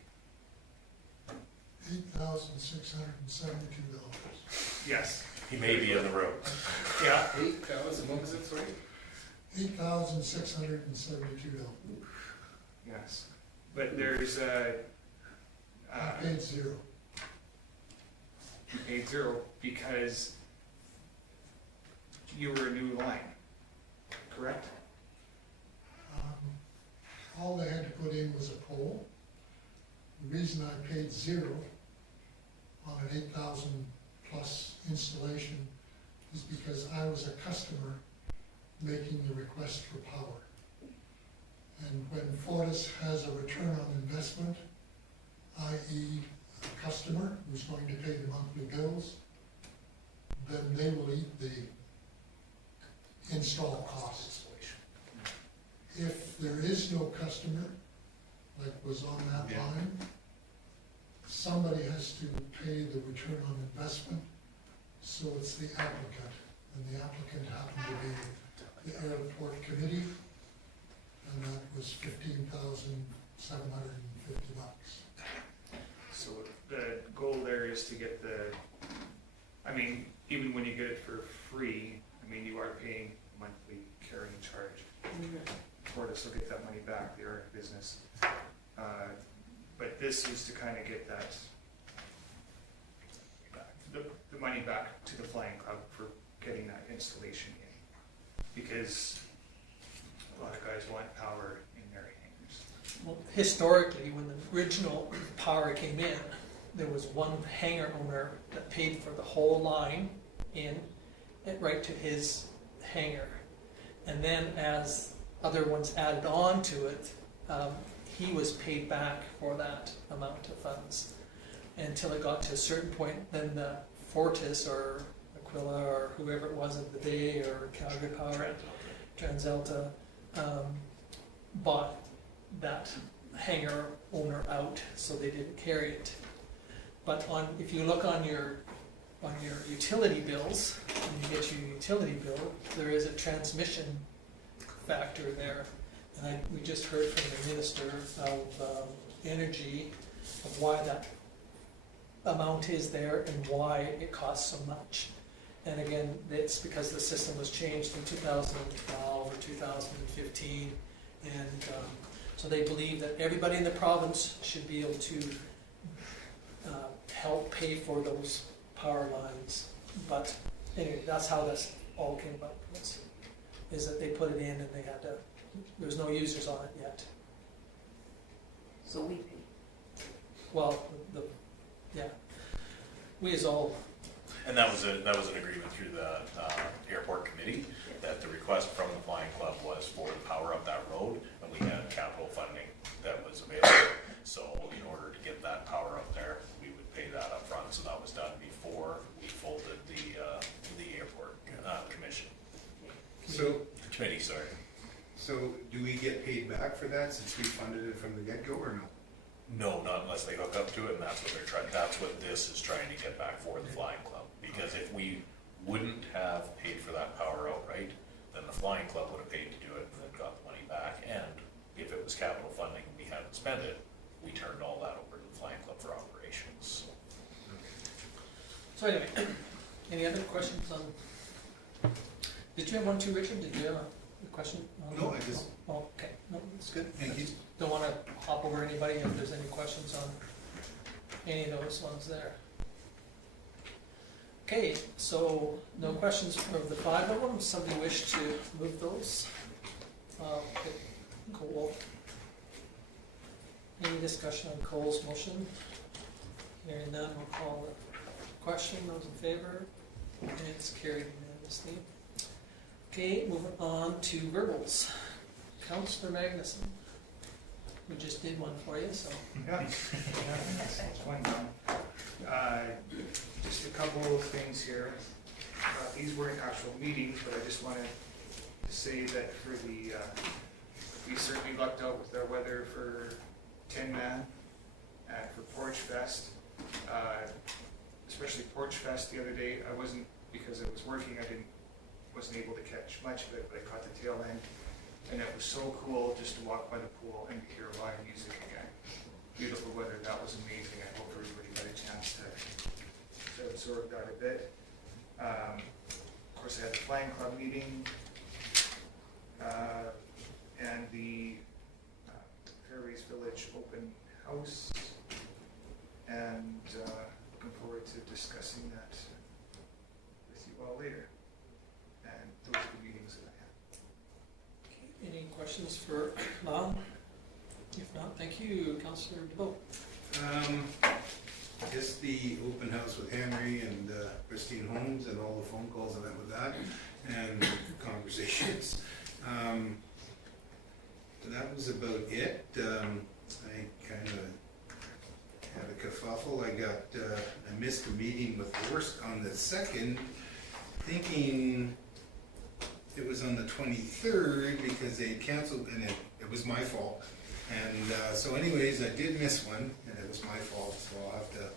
$8,672. yes, He may be in the room. yeah, 8,000, what was it, sorry? $8,672. yes. But there's I paid zero. you paid zero because you were a new line, correct? All they had to put in was a pole. The reason I paid zero on an 8,000 plus installation is because I was a customer making the request for power. And when Fortis has a return on investment, i.e. a customer who's going to pay the monthly bills, then they will eat the install costs. If there is no customer, like was on that Yeah. line, somebody has to pay the return on investment, so it's the applicant. And the applicant happened to be the airport committee, and that was $15,750. So the goal there is to get I mean, even when you get it for free, I mean, you are paying monthly carrying charge. Fortis will get that money back, they are a business. But this is to kind of get that, the money back to the Flying Club for getting that installation in. Because A lot of guys want power in their hangars. Well, historically, when the original power came in, there was one hangar owner that paid for the whole line in, and right to his hangar. And then as other ones added on to it, he was paid back for that amount of funds. Until it got to a certain point, then the Fortis or Aquila or whoever it was of the day, or Calgary Power, TransAlta, bought that hangar owner out, so they didn't carry it. But if you look on your utility bills, when you get your utility bill, there is a transmission factor there. And we just heard from the Minister of Energy of why that amount is there and why it costs so much. And again, it's because the system was changed in 2012 or 2015, and so they believe that everybody in the province should be able to help pay for those power lines. But anyway, that's how this all came about, is that they put it in and they had to, there's no users on it yet. So we pay. Well, yeah, we as all. And that was an agreement through the airport committee, that the request from the flying club was for to power up that road, and we had capital funding that was available. So in order to get that power up there, we would pay that up front. So that was done before we folded the airport commission. Committee, sorry. So do we get paid back for that since we funded it from the get-go, or no? No, not unless they hook up to it, and that's what they're trying. That's what this is trying to get back for the flying club. Because if we wouldn't have paid for that power outright, then the flying club would have paid to do it and then got the money back. And if it was capital funding and we hadn't spent it, we turned all that over to the flying club for operations. So anyway, any other questions on? Did you have one too, Richard? Did you have a question? No, I just. Oh, okay, no, that's good. Thank you. Don't want to hop over anybody if there's any questions on any of those ones there. Okay, so no questions for the 5 of them. Somebody wish to move those? Okay, Cole. Any discussion on Cole's motion? Hearing none, we'll call the question. Those in favor? And it's carried unanimously. Okay, moving on to verbals. Councillor Magnuson. We just did one for you, so. Yeah. It's going down. Just a couple of things here. These weren't actual meetings, but I just wanted to say that for the, we certainly lucked out with our weather for Tin Man and for Porch Fest. Especially Porch Fest the other day, I wasn't, because it was working, wasn't able to catch much of it, but I caught the tail end. And it was so cool just to walk by the pool and hear live music again. Beautiful weather, that was amazing. I hope everybody got a chance to absorb that a bit. Of course, I had the Flying Club meeting and the Fairways Village open house, and looking forward to discussing that with you all later. And those are the meetings that I had. Any questions for Lon? If not, thank you, Councillor DeVoe. Just the open house with Henry and Christine Holmes and all the phone calls I went with that and conversations. That was about it. I kind of had a kerfuffle. I missed a meeting with Horst on the 2nd, thinking it was on the 23rd because they had canceled, and it was my fault. And so anyways, I did miss one, and it was my fault, so I'll have to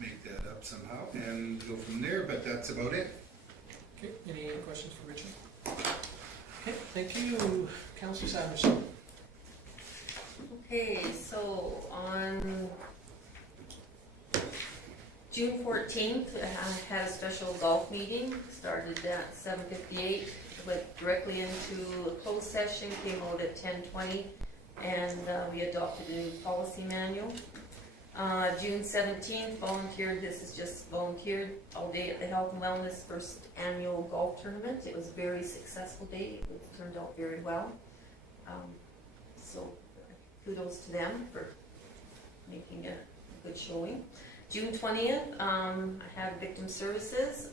make that up somehow and go from there, but that's about it. Okay, any other questions for Richard? Okay, thank you, Councillor Sanderson. Okay, so on June 14th, I had a special golf meeting, started at 7:58, went directly into a closed session, came out at 10:20, and we adopted a new policy manual. June 17th, volunteered, this is just volunteered all day at the Health and Wellness first annual golf tournament. It was a very successful day, it turned out very well. So kudos to them for making a good showing. June 20th, I had victim services.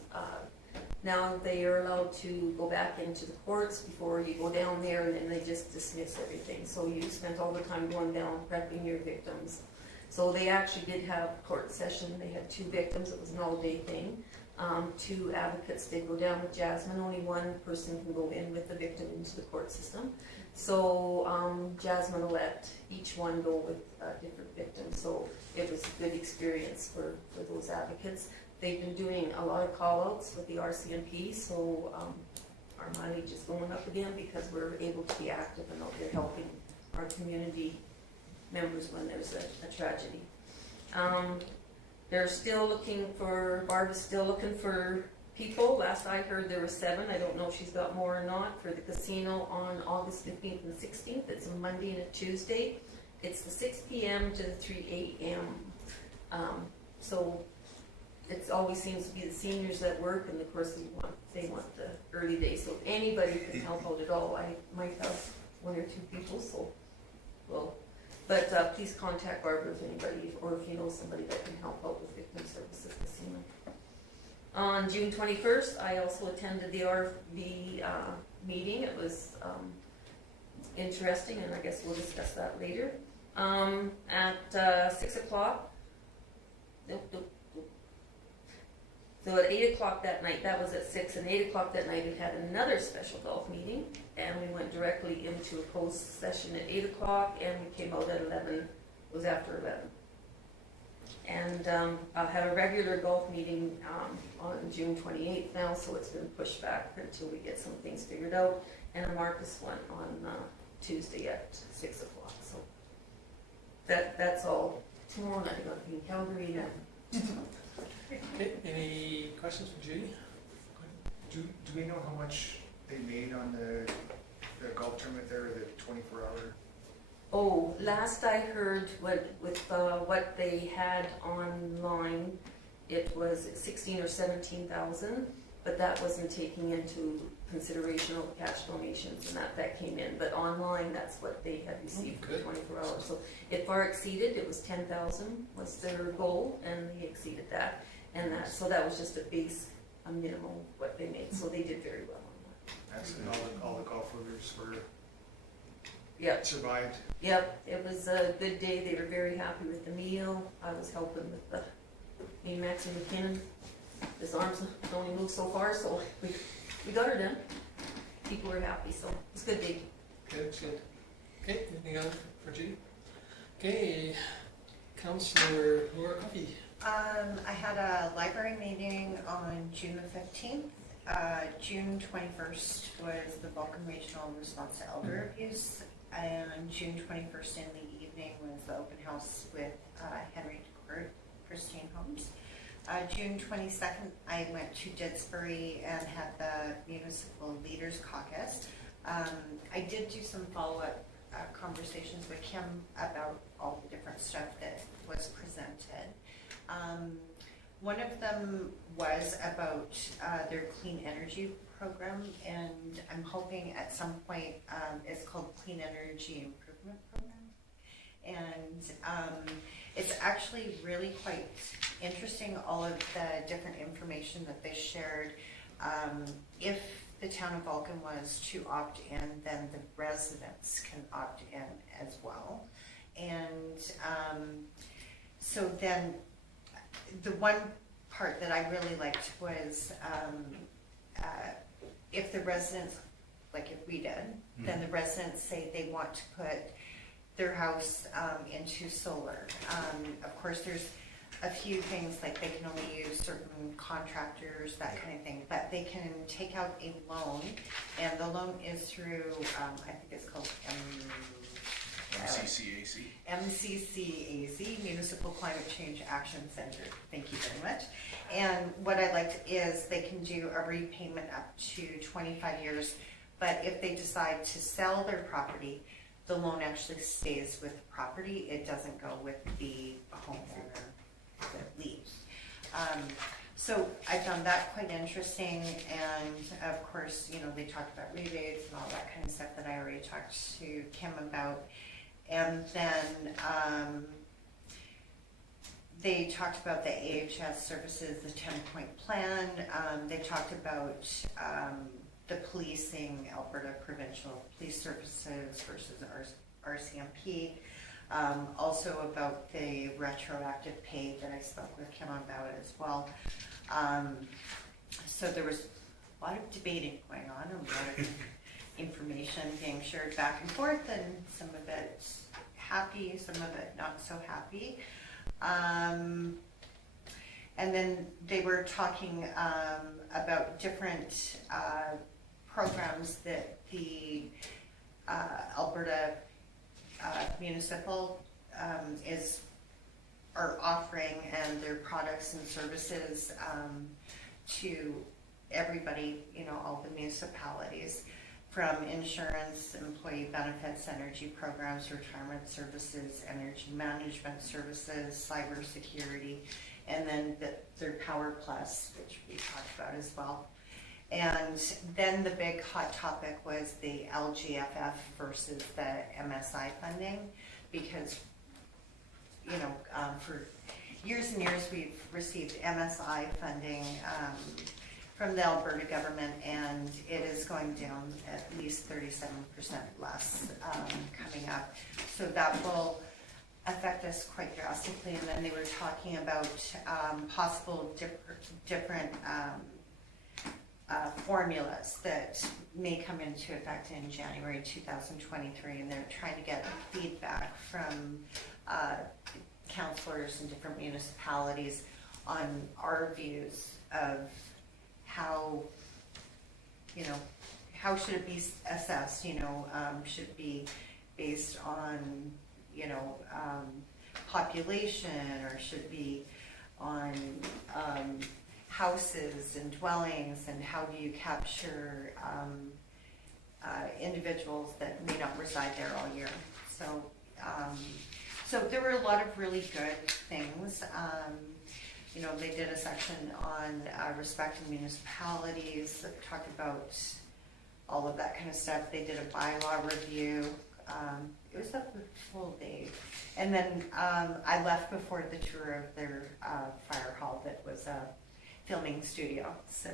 Now they are allowed to go back into the courts before you go down there, and then they just dismiss everything. So you spent all the time going down prepping your victims. So they actually did have a court session. They had 2 victims. It was an all-day thing. 2 advocates did go down with Jasmine. Only one person can go in with the victim into the court system. So Jasmine will let each one go with a different victim. So it was a good experience for those advocates. They've been doing a lot of call-outs with the RCMP, so our mileage is going up again because we're able to be active and out there helping our community members when there's a tragedy. They're still looking for, Barb is still looking for people. Last I heard there were 7. I don't know if she's got more or not, for the casino on August 15th and 16th. It's a Monday and a Tuesday. It's the 6 p.m. to the 3 a.m. So it always seems to be the seniors that work, and of course they want the early day. So if anybody can help out at all, I might have 1 or 2 people. So, well, but please contact Barbara if anybody, or if you know somebody that can help out with victim services casino. On June 21st, I also attended the RV meeting. It was interesting, and I guess we'll discuss that later. At 6 o'clock. So at 8 o'clock that night, that was at 6, and 8 o'clock that night we had another special golf meeting, and we went directly into a closed session at 8 o'clock, and we came out at 11, it was after 11. And I had a regular golf meeting on June 28th now, so it's been pushed back until we get some things figured out, and a Marcus one on Tuesday at 6 o'clock, so that's all. Tomorrow night I'm going to be in Calgary now. Okay, any questions for Judy? Do we know how much they made on the golf tournament there, the 24-hour? Oh, last I heard, with what they had online, it was 16 or 17,000, but that wasn't taking into consideration all the cash donations and that came in. But online, that's what they had received for 24 hours. So it far exceeded. It was 10,000 was their goal, and they exceeded that. And so that was just a minimum what they made. So they did very well on that. Excellent. All the golfers were survived. Yep, it was a good day. They were very happy with the meal. I was helping with the Max and McKinnon. His arms only move so far, so we got her done. People were happy, so it's a good day. Good. Okay, anything else for Judy? Okay, Councillor Laura Coffey. I had a library meeting on June the 15th. June 21st was the Vulcan Regional Response to Elder Abuse, and June 21st in the evening was the open house with Henry DeCourt, Pristine Homes. June 22nd, I went to Didsbury and had the Municipal Leaders Caucus. I did do some follow-up conversations with Kim about all the different stuff that was presented. One of them was about their clean energy program, and I'm hoping at some point, it's called Clean Energy Improvement Program. And it's actually really quite interesting, all of the different information that they shared. If the town of Vulcan was to opt in, then the residents can opt in as well. And so then the one part that I really liked was if the residents, like if we did, then the residents say they want to put their house into solar. Of course, there's a few things, like they can only use certain contractors, that kind of thing, but they can take out a loan, and the loan is through, I think it's called MCCAC, Municipal Climate Change Action Center. Thank you very much. And what I liked is they can do a repayment up to 25 years, but if they decide to sell their property, the loan actually stays with the property. It doesn't go with the homeowner that leaves. So I found that quite interesting, and of course, you know, they talked about rebates and all that kind of stuff that I already talked to Kim about. And then they talked about the AHS services, the 10-point plan. They talked about the policing, Alberta Provincial Police Services versus RCMP. Also about the retroactive pay that I spoke with Kim about as well. So there was a lot of debating going on, a lot of information being shared back and forth, and some of it happy, some of it not so happy. And then they were talking about different programs that the Alberta municipal are offering, and their products and services to everybody, you know, all the municipalities, from insurance, employee benefits, energy programs, retirement services, energy management services, cybersecurity, and then their Power Plus, which we talked about as well. And then the big hot topic was the LGFF versus the MSI funding, because, you know, for years and years we've received MSI funding from the Alberta government, and it is going down at least 37% less coming up. So that will affect us quite drastically. And then they were talking about possible different formulas that may come into effect in January 2023, and they're trying to get feedback from councillors in different municipalities on our views of how, you know, how should it be assessed, you know, should it be based on, you know, population, or should it be on houses and dwellings, and how do you capture individuals that may not reside there all year. So, so there were a lot of really good things. You know, they did a section on respecting municipalities that talked about all of that kind of stuff. They did a bylaw review. It was a full day. And then I left before the tour of their fire hall that was a filming studio. So,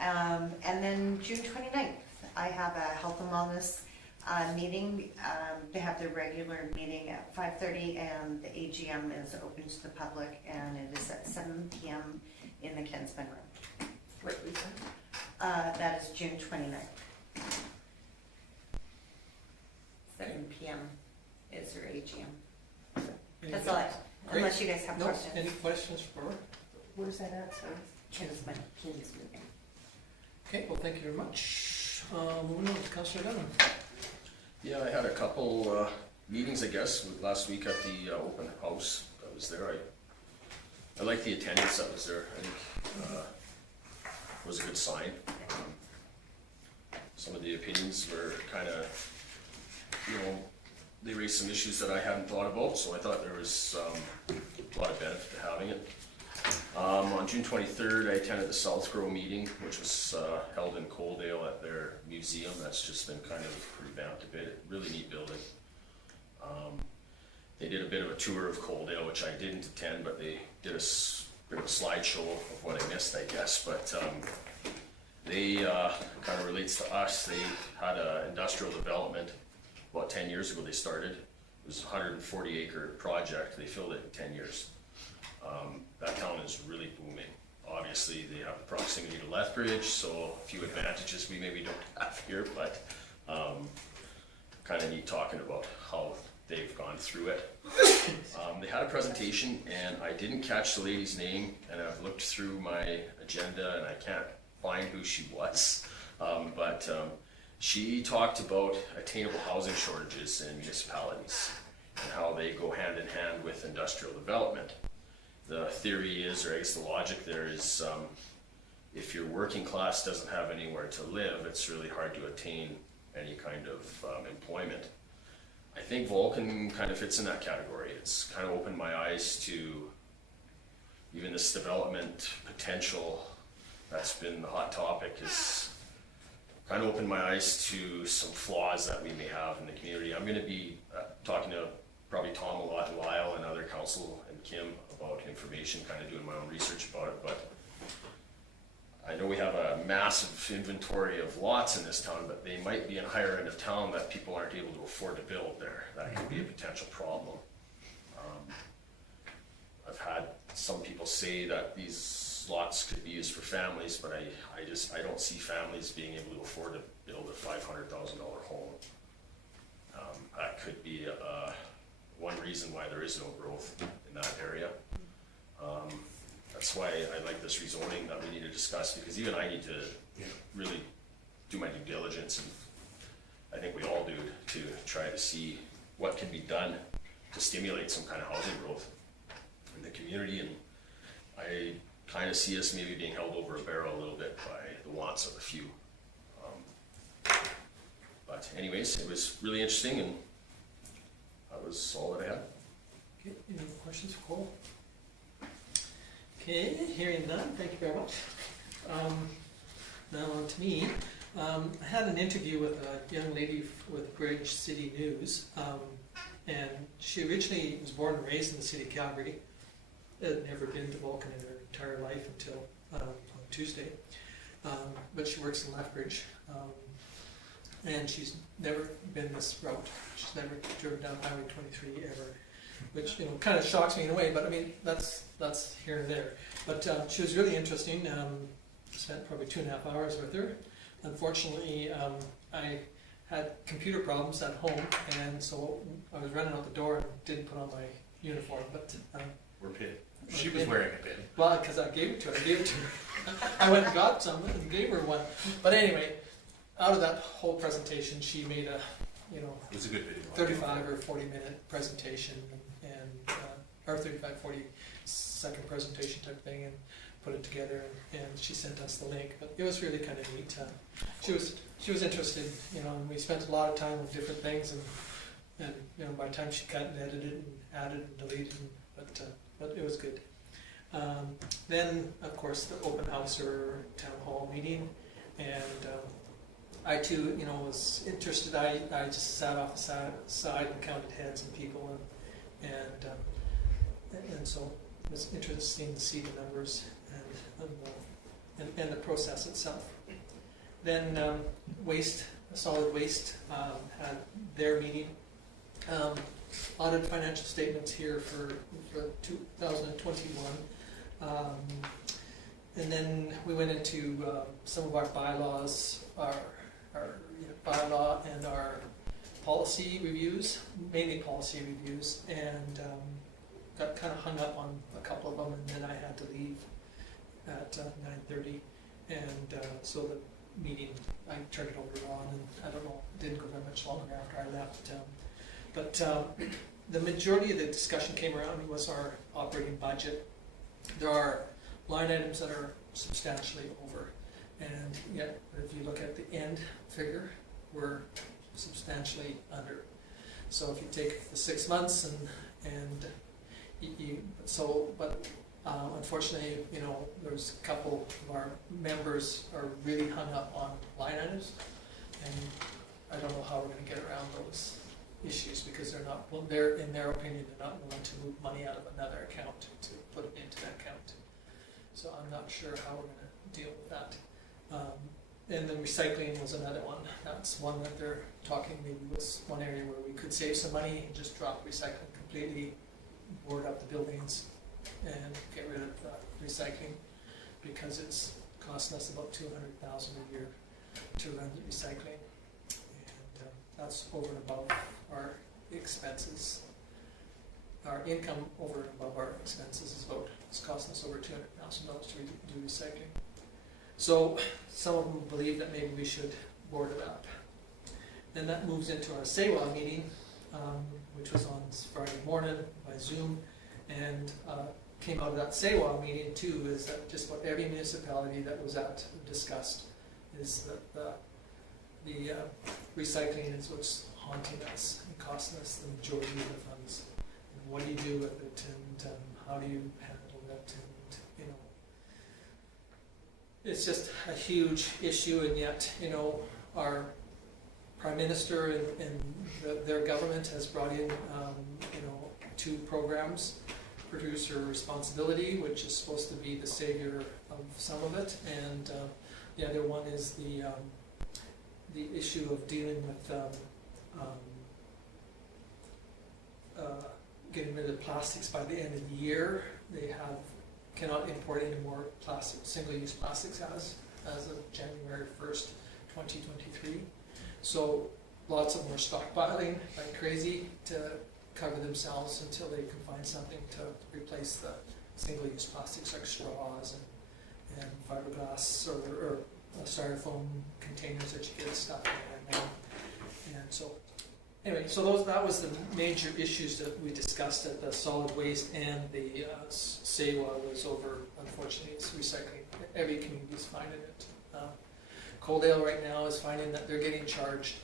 and then June 29th, I have a health and wellness meeting. They have their regular meeting at 5:30, and the AGM is open to the public, and it is at 7 p.m. in the Kinsman Room. What was that? That is June 29th. 7 p.m. is their AGM. That's all I have, unless you guys have questions. Any questions for her? Where's that at, sorry? Kinsman. Okay, well, thank you very much. Moving on to Councillor Gunn. Yeah, I had a couple meetings, I guess, last week at the open house. I was there. I like the attendance that was there. I think it was a good sign. Some of the opinions were kind of, you know, they raised some issues that I hadn't thought about, so I thought there was a lot of benefit to having it. On June 23rd, I attended the SouthGrow meeting, which was held in Coaldale at their museum. That's just been kind of revamped a bit. Really neat building. They did a bit of a tour of Coaldale, which I didn't attend, but they did a bit of a slideshow of what I missed, I guess. But they kind of relates to us. They had an industrial development about 10 years ago. They started. It was a 140-acre project. They filled it in 10 years. That town is really booming. Obviously, they have the proximity to Lethbridge, so a few advantages we maybe don't have here, but kind of neat talking about how they've gone through it. They had a presentation, and I didn't catch the lady's name, and I've looked through my agenda, and I can't find who she was, but she talked about attainable housing shortages in municipalities and how they go hand in hand with industrial development. The theory is, or I guess the logic there is, if your working class doesn't have anywhere to live, it's really hard to attain any kind of employment. I think Vulcan kind of fits in that category. It's kind of opened my eyes to, even this development potential that's been the hot topic has kind of opened my eyes to some flaws that we may have in the community. I'm going to be talking to probably Tom a lot, and Lyle and other council and Kim about information, kind of doing my own research about it, but I know we have a massive inventory of lots in this town, but they might be in higher end of town that people aren't able to afford to build there. That could be a potential problem. I've had some people say that these lots could be used for families, but I don't see families being able to afford to build a $500,000 home. That could be one reason why there is no growth in that area. That's why I like this rezoning that we need to discuss, because even I need to really do my due diligence, and I think we all do, to try to see what can be done to stimulate some kind of housing growth in the community. And I kind of see us maybe being held over a barrel a little bit by the wants of a few. But anyways, it was really interesting, and that was all that I had. Okay, any more questions for Cole? Okay, hearing none, thank you very much. Now on to me. I had an interview with a young lady with Bridge City News, and she originally was born and raised in the city of Calgary. Had never been to Vulcan in her entire life until on Tuesday, but she works in Lethbridge, and she's never been this route. She's never driven down Highway 23 ever, which kind of shocks me in a way. But I mean, that's here and there. But she was really interesting. Spent probably 2.5 hours with her. Unfortunately, I had computer problems at home, and so I was running out the door and didn't put on my uniform. But We're paid. She was wearing a pin. well, because I gave it to her. I went and got some and gave her one. But anyway, out of that whole presentation, she made a, It was a good video. 35 or 40 minute presentation, and or 35, 40 second presentation type thing, and put it together, and she sent us the link. But it was really kind of neat. She was interested, and we spent a lot of time with different things, and by the time she cut and edited and added and deleted, but it was good. Then, of course, the open house or town hall meeting, and I too, was interested. I just sat off the side and counted heads and people, and so it was interesting to see the numbers and the process itself. Then solid waste had their meeting. Audited financial statements here for 2021. And then we went into some of our bylaws, our bylaw and our policy reviews, mainly policy reviews, and got kind of hung up on a couple of them, and then I had to leave at 9:30, and so the meeting, I turned it over to Ron, and I don't know, it didn't go very much longer after I left. But the majority of the discussion came around was our operating budget. There are line items that are substantially over, and yet if you look at the end figure, we're substantially under. So if you take the 6 months but unfortunately, there's a couple of our members are really hung up on line items, and I don't know how we're going to get around those issues, because they're in their opinion, they're not willing to move money out of another account to put it into that account. So I'm not sure how we're going to deal with that. And then recycling was another one. That's one that they're talking maybe was one area where we could save some money and just drop recycling completely, board up the buildings, and get rid of recycling, because it's costing us about $200,000 a year to run the recycling, and that's over and above our expenses. Our income over and above our expenses it's costing us over $200,000 to do recycling. So some of them believe that maybe we should board it up. Then that moves into our SEWA meeting, which was on Friday morning by Zoom, and came out of that SEWA meeting too is that just what every municipality that was discussed is that the recycling is what's haunting us and costing us the majority of the funds. And what do you do with it, and how do you handle it, and it's just a huge issue, and yet, you know, our Prime Minister and their government has brought in, you know, 2 programs, Producer Responsibility, which is supposed to be the savior of some of it, and the other one is the issue of dealing with getting rid of plastics by the end of the year. They cannot import any more plastic, single-use plastics as of January 1st, 2023. So lots of them are stockpiling like crazy to cover themselves until they can find something to replace the single-use plastics like straws and fiberglass or styrofoam containers that you get stuff in right now. And so, anyway, so that was the major issues that we discussed at the solid waste, and the SAWA was over, unfortunately, it's recycling. Every community is finding it. Coaldale right now is finding that they're getting charged.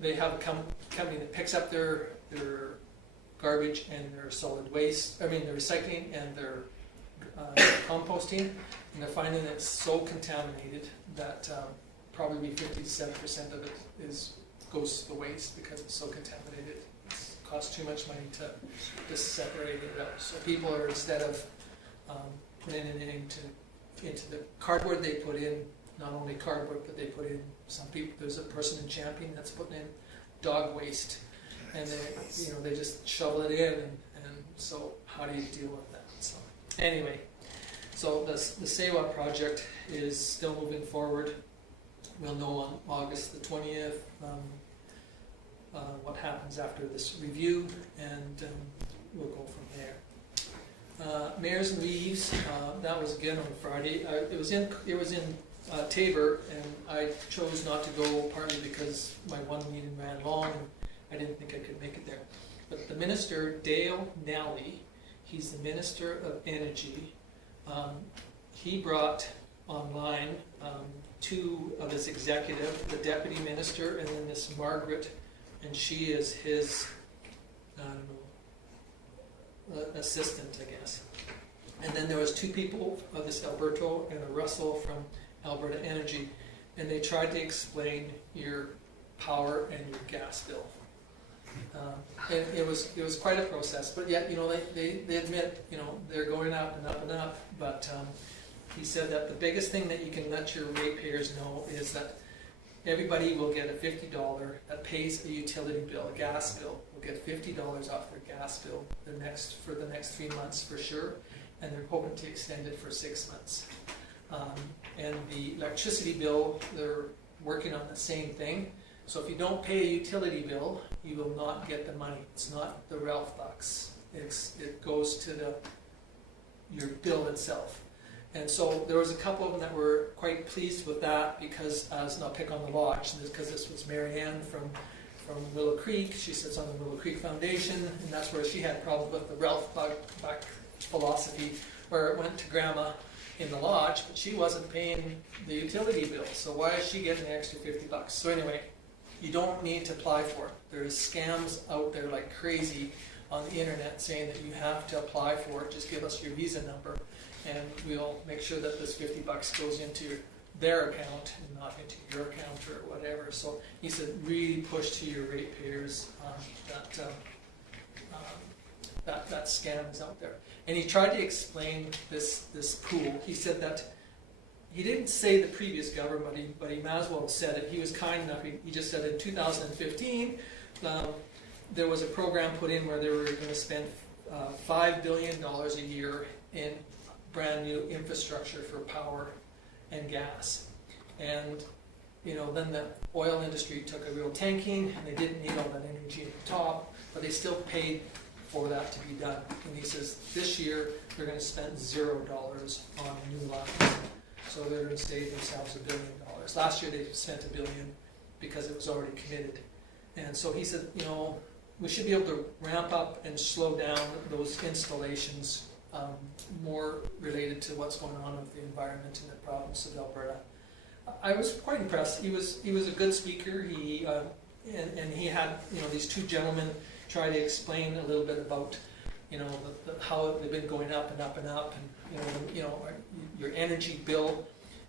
They have a company that picks up their garbage and their solid waste, their recycling and their composting, and they're finding it's so contaminated that probably 50 to 7% of it goes to the waste because it's so contaminated. It costs too much money to just separate it out. So people are, instead of putting it into the cardboard, they put in not only cardboard, but they put in, some people, there's a person in Champion that's putting in dog waste, and they just shovel it in, and so how do you deal with that? So anyway, so the SAWA project is still moving forward. We'll know on August the 20th what happens after this review, and we'll go from there. Mayors and Reeves, that was again on Friday. It was in Tabor, and I chose not to go partly because my one meeting ran long and I didn't think I could make it there. But the minister, Dale Nally, he's the Minister of Energy. He brought online 2 of his executive, the deputy minister, and then this Margaret, and she is his, assistant, I guess. And then there was 2 people, this Alberto and a Russell from Alberta Energy, and they tried to explain your power and your gas bill. And it was quite a process, but yet, you know, they admit, you know, they're going up and up and up, but he said that the biggest thing that you can let your ratepayers know is that everybody will get a $50 that pays a utility bill, a gas bill, will get $50 off their gas bill for the next 3 months for sure, and they're hoping to extend it for 6 months. And the electricity bill, they're working on the same thing. So if you don't pay a utility bill, you will not get the money. It's not the Ralph bucks. It goes to your bill itself. And so there was a couple of them that were quite pleased with that because, as I'll pick on the lodge, because this was Marianne from Willow Creek. She sits on the Willow Creek Foundation, and that's where she had problems with the Ralph buck philosophy, where it went to Grandma in the lodge, but she wasn't paying the utility bill. So why is she getting the extra $50? So anyway, you don't need to apply for it. There's scams out there like crazy on the internet saying that you have to apply for it. Just give us your Visa number, and we'll make sure that this $50 goes into their account and not into your account or whatever. So he said, really push to your ratepayers that scam is out there. And he tried to explain this pool. He said that he didn't say the previous government, but he might as well have said it. He was kind enough. He just said in 2015 there was a program put in where they were going to spend $5 billion a year in brand new infrastructure for power and gas. And you know, then the oil industry took a real tanking, and they didn't need all that energy at the top, but they still paid for that to be done. And he says this year they're going to spend $0 on new lines. So they're going to save themselves $1 billion. Last year they spent $1 billion because it was already committed. And so he said, you know, we should be able to ramp up and slow down those installations more related to what's going on with the environment in the province of Alberta. I was quite impressed. He was a good speaker. He and he had, you know, these 2 gentlemen try to explain a little bit about, you know, how they've been going up and up and up, and you know, your energy bill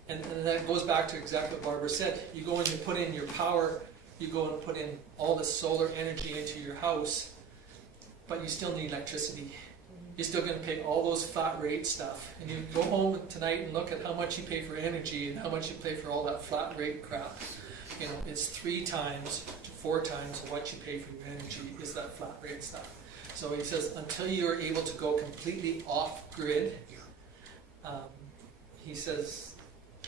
And that goes back to exactly what Barbara said. You go and you put in your power, you go and put in all the solar energy into your house, but you still need electricity. You're still going to pay all those flat rate stuff. And you go home tonight and look at how much you pay for energy and how much you pay for all that flat rate crap. You know, it's 3 times to 4 times what you pay for your energy is that flat rate stuff. So he says until you're able to go completely off grid, he says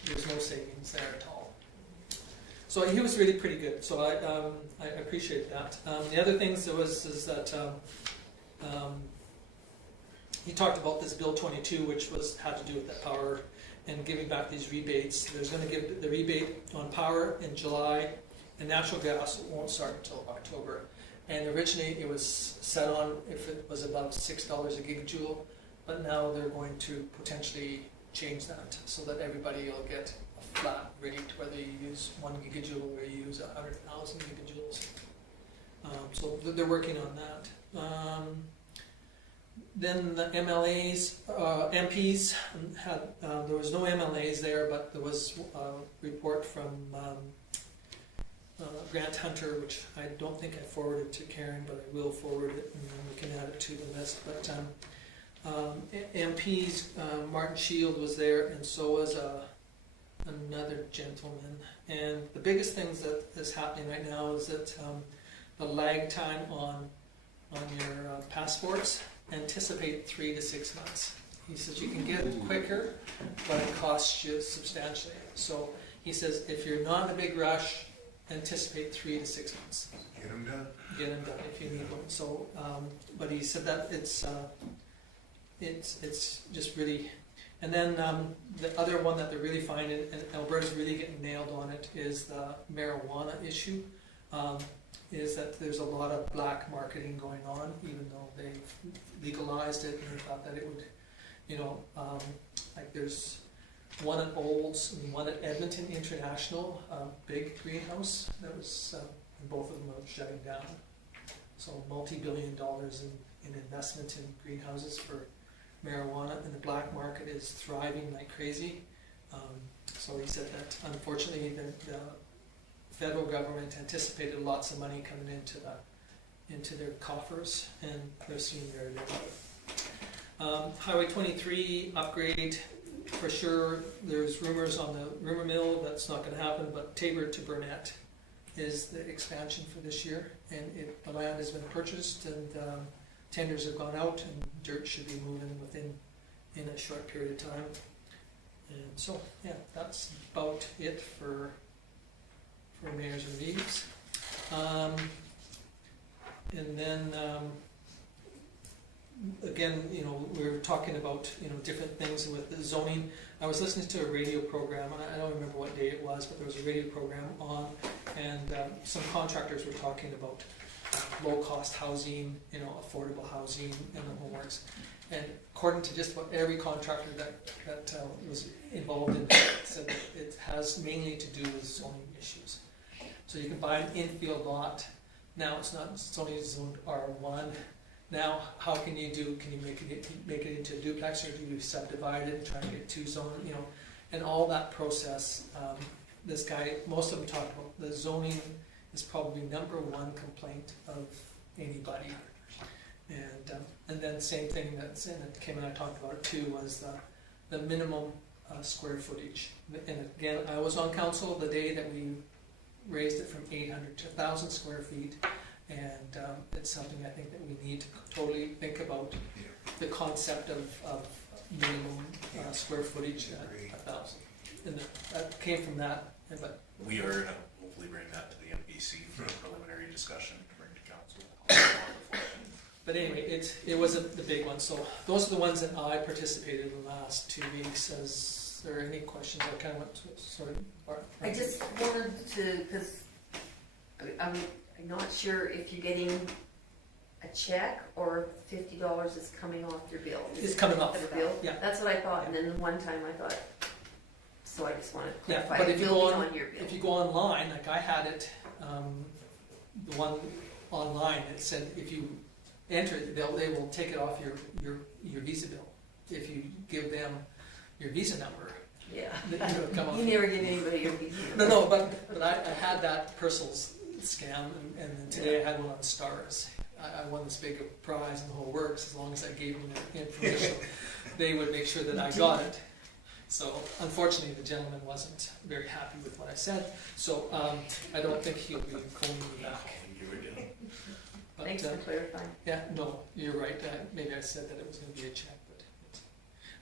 there's no savings there at all. So he was really pretty good. So I appreciate that. The other things there was is that he talked about this Bill 22, which had to do with that power and giving back these rebates. There's going to give the rebate on power in July, and natural gas won't start until October. And originally it was set on if it was above $6 a gigajoule, but now they're going to potentially change that so that everybody will get a flat rate, whether you use 1 gigajoule or you use 100,000 gigajoules. So they're working on that. Then the MLAs, MPs had, there was no MLAs there, but there was a report from Grant Hunter, which I don't think I forwarded to Karen, but I will forward it and then we can add it to the list. But MPs, Martin Shield was there, and so was another gentleman. And the biggest things that is happening right now is that the lag time on your passports, anticipate 3 to 6 months. He says you can get it quicker, but it costs you substantially. So he says if you're not in a big rush, anticipate 3 to 6 months. Get them done. Get them done if you need one. So, but he said that it's just really. And then the other one that they're really finding, and Alberta's really getting nailed on it, is the marijuana issue. Is that there's a lot of black marketing going on, even though they've legalized it and they thought that it would, you know, like there's one at Olds and one at Edmonton International, big greenhouse that was, and both of them are shutting down. So multi-billion dollars in investment in greenhouses for marijuana, and the black market is thriving like crazy. So he said that unfortunately the federal government anticipated lots of money coming into their coffers, and they're seeing very little. Highway 23 upgrade, for sure. There's rumors on the rumor mill that's not going to happen, but Tabor to Burnett is the expansion for this year, and the land has been purchased, and tenders have gone out, and dirt should be moving in a short period of time. And so, yeah, that's about it for Mayors and Reeves. And then again, you know, we were talking about, you know, different things with the zoning. I was listening to a radio program, and I don't remember what day it was, but there was a radio program on, and some contractors were talking about low-cost housing, you know, affordable housing, and the homeworks. And according to just about every contractor that was involved in it, said that it has mainly to do with zoning issues. So you can buy an infield lot. Now it's only zoned R1. Now, how can you make it into a duplex, or do you subdivide it and try and get 2 zones, you know, and all that process. This guy, most of them talk about the zoning is probably number 1 complaint of anybody. And then same thing that Kim and I talked about it too, was the minimum square footage. And again, I was on council the day that we raised it from 800 to 1,000 square feet, and it's something I think that we need to totally think about, the concept of minimum square footage at 1,000. And that came from that. But we are going to hopefully bring that to the MPC for a preliminary discussion to bring to council. But anyway, it wasn't the big one. So those are the ones that I participated in the last 2 weeks. Is there any questions? I kind of went to sort of. I just wanted to, because I'm not sure if you're getting a check or $50 is coming off your bill. It's coming off your bill. Yeah. That's what I thought, and then one time I thought. So I just wanted to clarify. Yeah, but if you go on your bill. if you go online, like I had it, the one online, it said if you enter it, they will take it off your Visa bill if you give them your Visa number. Yeah. that you know, come on. You never get anybody over here. No, but I had that personal scam, and then today I had one on stars. I won this big prize and the whole works. As long as I gave them the information, they would make sure that I got it. So unfortunately, the gentleman wasn't very happy with what I said. So I don't think he'll be calling me back. But, Thanks for clarifying. yeah, no, you're right. Maybe I said that it was going to be a check, but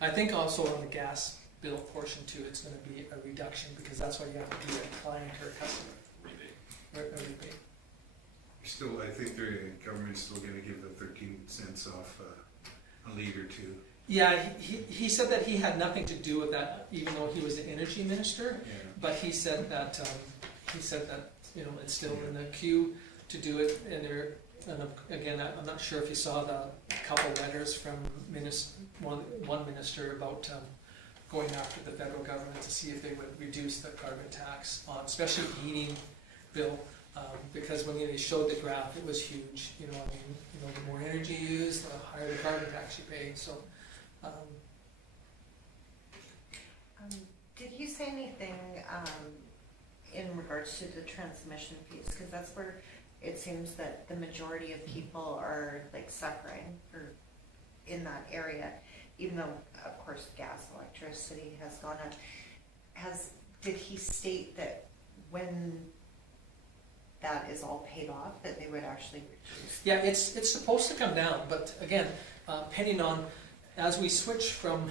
I think also on the gas bill portion too, it's going to be a reduction because that's what you have to do a client or a customer rebate. A rebate. Still, I think the government's still gonna give the 13 cents off a liter too. Yeah, he said that he had nothing to do with that, even though he was the energy minister. Yeah. But he said that you know it's still in the queue to do it, and there. And again, I'm not sure if you saw the couple letters from one minister about going after the federal government to see if they would reduce the carbon tax on, especially heating bill, because when they showed the graph, it was huge. You know, I mean, you know, the more energy you use, the higher the carbon tax you pay. So. Did you say anything in regards to the transmission fees? Because that's where it seems that the majority of people are like suffering or in that area, even though of course gas, electricity has gone up. Did he state that when that is all paid off that they would actually reduce? Yeah, it's supposed to come down, but again, depending on as we switch from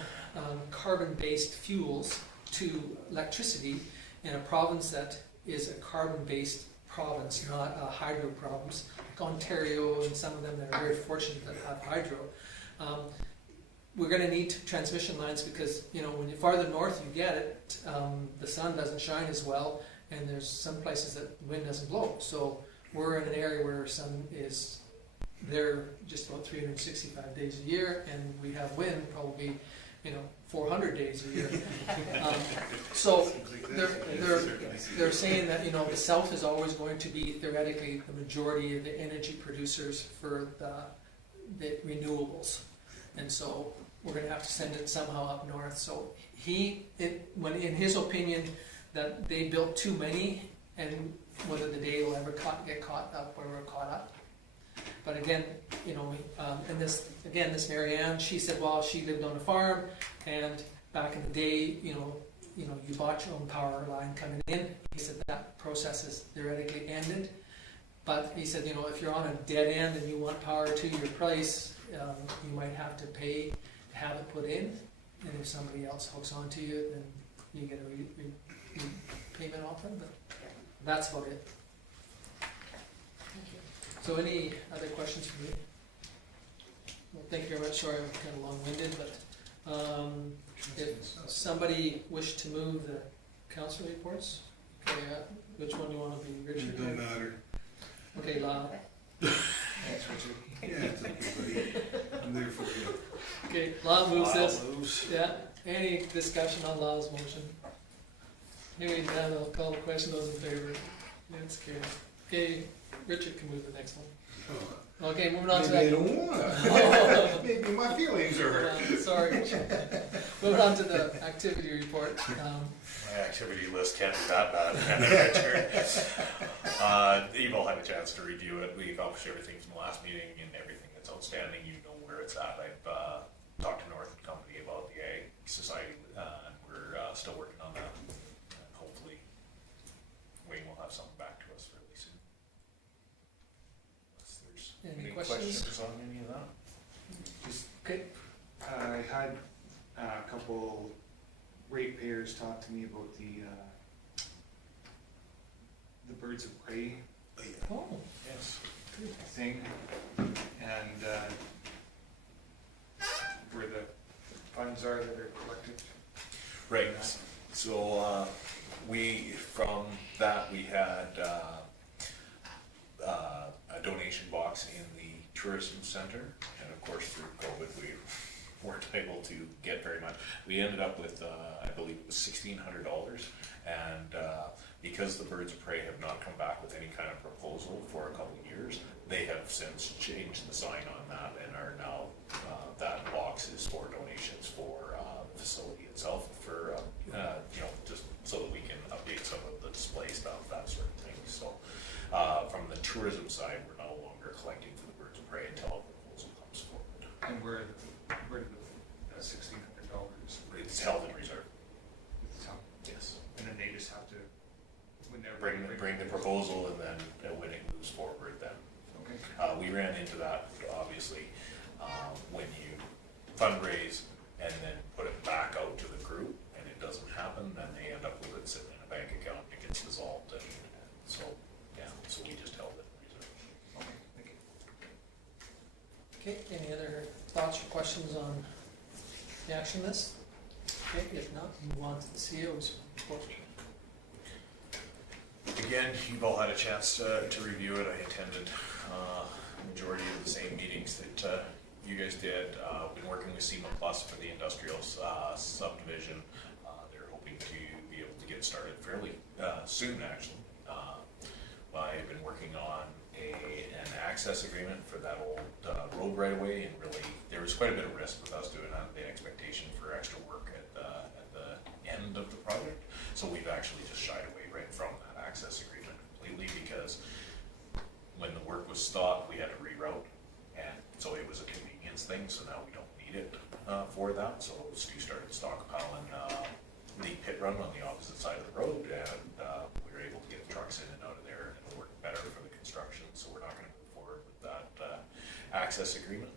carbon-based fuels to electricity in a province that is a carbon-based province, not a hydro province, like Ontario and some of them that are very fortunate that have hydro. We're going to need transmission lines because, you know, when you're farther north you get it, the sun doesn't shine as well, and there's some places that the wind doesn't blow. So we're in an area where sun is there just about 365 days a year, and we have wind probably, you know, 400 days a year. So they're saying that, you know, the south is always going to be theoretically the majority of the energy producers for the renewables, and so we're going to have to send it somehow up north. So when in his opinion that they built too many, and whether the day will ever get caught up where we're caught up. But again, you know, and this Mary Ann, she said, well, she lived on a farm, and back in the day, you know, you bought your own power line coming in. He said that process is theoretically ended. But he said, you know, if you're on a dead end and you want power to your place, you might have to pay to have it put in. And if somebody else hooks onto you, then you get a payment off them. But that's about it. So any other questions for me? Well, thank you very much. Sorry I'm kind of long-winded, but if somebody wished to move the council reports, okay, which one do you want to be, Richard? It don't matter. Okay, Lyle. Thanks, Richard. Yeah, it's okay, buddy. I'm there for you. Okay, Lyle moves Lyle this. moves. Yeah. Any discussion on Lyle's motion? Hearing none, I'll call the question. Those in favor? That's carried. Okay, Richard can move the next one. Oh, Okay, moving on to maybe I that. don't want to. Maybe my feelings are hurt. Sorry, Richard. Moving on to the activity report. My activity list can't be that bad. You've all had a chance to review it. We accomplished everything from the last meeting, and everything that's outstanding, you know where it's at. I've talked to North Company about the Ag Society, and we're still working on that. And hopefully, Wayne will have something back to us fairly soon. Unless there's Any questions? on any of that? Just, Okay. I had a couple ratepayers talk to me about the birds of prey Oh, Yes. thing, and where the funds are that are collected. Right. So from that we had a donation box in the tourism center, and of course through COVID we weren't able to get very much. We ended up with I believe it was $1,600, and because the Birds of Prey have not come back with any kind of proposal for a couple of years, they have since changed the sign on that and are now that box is for donations for the facility itself for we ran into that, obviously, when you fundraise and then put it back out to the group, and it doesn't happen, then they end up with it sitting in a bank account, and it gets dissolved, and so, yeah, so we just held it in reserve. Okay, thank you. Okay, any other thoughts or questions on the action list? Okay, if not, move on to the CEO's report. Again, you've all had a chance to review it. I attended majority of the same meetings that you guys did. Been working with SEMA Plus for the industrial subdivision. They're hoping to be able to get started fairly soon, actually. I've been working on an access agreement for that old road right away, and really there was quite a bit of risk with us doing that, the expectation for extra work at the end of the project. So we've actually just shied away right from that access agreement completely, because when the work was stopped, we had to reroute, and so it was a convenience thing, so now we don't need it for that. So Stu started stockpiling the pit run on the opposite side of the road, and we were able to get trucks in and out of there, and it'll work better for the construction, so we're not going to move forward with that access agreement.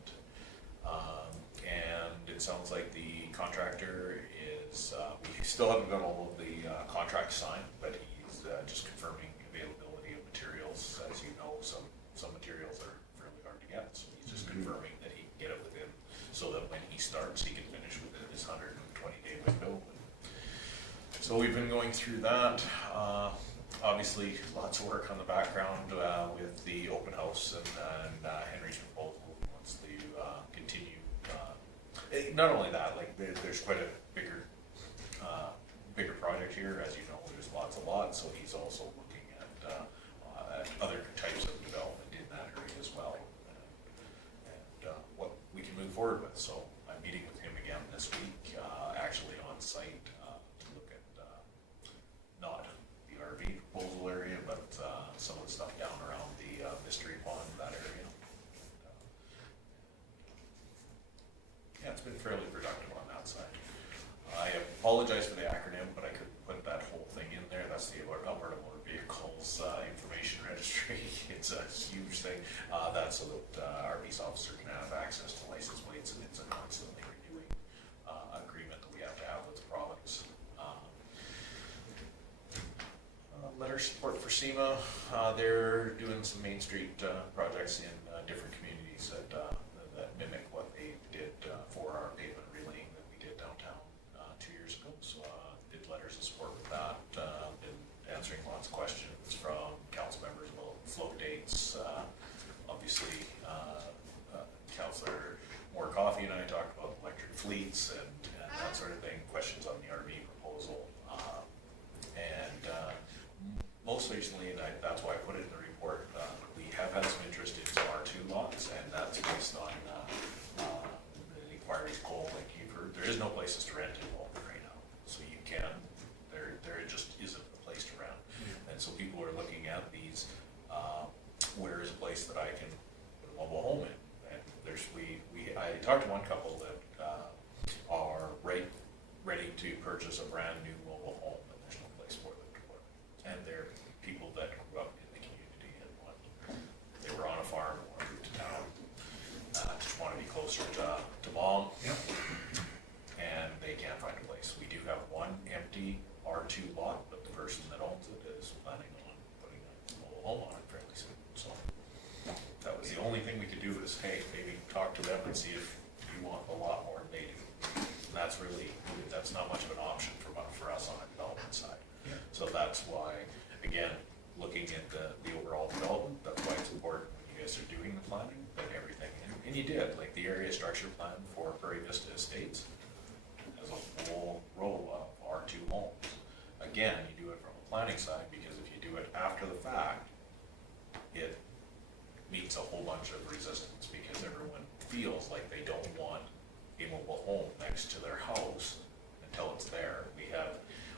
And it sounds like the contractor is, we still haven't got all of the contracts signed, but he's just confirming availability of materials. As you know, some materials are fairly hard to get, so he's just confirming that he can get it within, so that when he starts, he can finish within his 120-day window. So we've been going through that. Obviously, lots of work on the background with the open house and Henry's proposal. He wants to continue. Not only that, like there's quite a bigger project here, as you know. There's lots of lots, so he's also looking at other types of development in that area as well, and what we can move forward with. So I'm meeting with him again this week, actually on site, to look at not the RV proposal area, but some of the stuff down around the mystery pond, that area. Yeah, it's been fairly productive on that side. I apologize for the acronym, but I couldn't put that whole thing in there. That's the Alberta Motor Vehicles Information Registry. It's a huge thing. That's so that our peace officer can have access to license plates, and it's a constantly renewing agreement that we have to have with the province. Letter support for SEMA. They're doing some Main Street projects in different communities that mimic what they did for our pavement relaying that we did downtown 2 years ago. So did letters of support with that. Been answering lots of questions from council members about flow dates. Obviously, Councillor Moore Coffey and I talked about electric fleets and that sort of thing. Questions on the RV proposal. Most recently, and that's why I put it in the report, we have had some interest in some R2 lots, and that's based on the inquiries cold, like you've heard. There is no places to rent in Vulcan right now, so you can. There just isn't a place to rent, and so people are looking at these. Where is a place that I can put a mobile home in? And I talked to one couple that are ready to purchase a brand new mobile home, but there's no place for them to put it. And they're people that grew up in the community and they were on a farm or moved to town, just want to be closer to mom. Yep. And they can't find a place. We do have one empty R2 lot, but the person that owns it is planning on putting a mobile home on it fairly soon. So that was the only thing we could do is, hey, maybe talk to them and see if you want a lot more than they do. And that's not much of an option for us on the development side. Yeah. So that's why, again, looking at the overall development, that's why it's important when you guys are doing the planning, that everything, and you did, like the area structure plan for Prairie Vista Estates has a whole row of R2 homes. Again, you do it from a planning side, because if you do it after the fact, it meets a whole bunch of resistance, because everyone feels like they don't want a mobile home next to their house until it's there.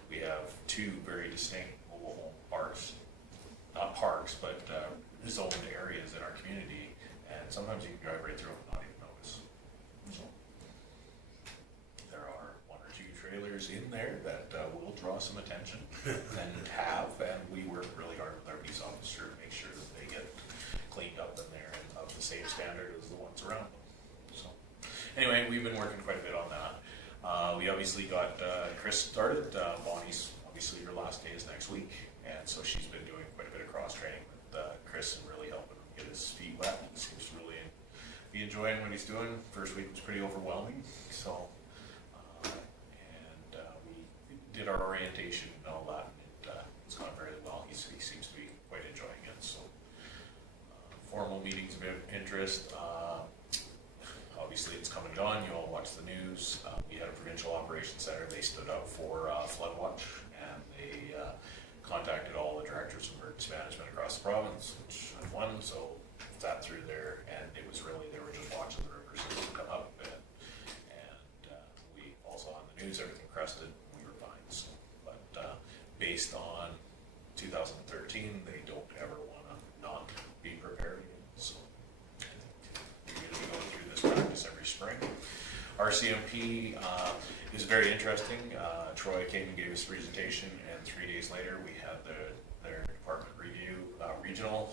We have two very distinct mobile home parks, not parks, but zoned areas in our community, and sometimes you can drive right through them and not even notice. So there are one or two trailers in there that will draw some attention and we work really hard with our peace officer to make sure that they get cleaned up in there and of the same standard as the ones around them. So, anyway, we've been working quite a bit on that. We obviously got Chris started. Bonnie's, obviously her last day is next week, and so she's been doing quite a bit of cross-training with Chris and really helping him get his feet wet. He seems to really be enjoying what he's doing. First week was pretty overwhelming, so we did our orientation and all that, and it's gone very well. He seems to be quite enjoying it. So formal meetings of interest. Obviously, it's come and gone. You all watch the news. We had a provincial operations center. They stood up for flood watch, and they contacted all the directors of emergency management across the province, which I've won. So sat through there, and it was really, they were just watching the river system come up, and we also on the news, everything crested. We were fine. So, but based on 2013, they don't ever want to not be prepared again. So we're going to be going through this practice every spring. RCMP is very interesting. Troy came and gave us a presentation, and 3 days later we had their department review regional.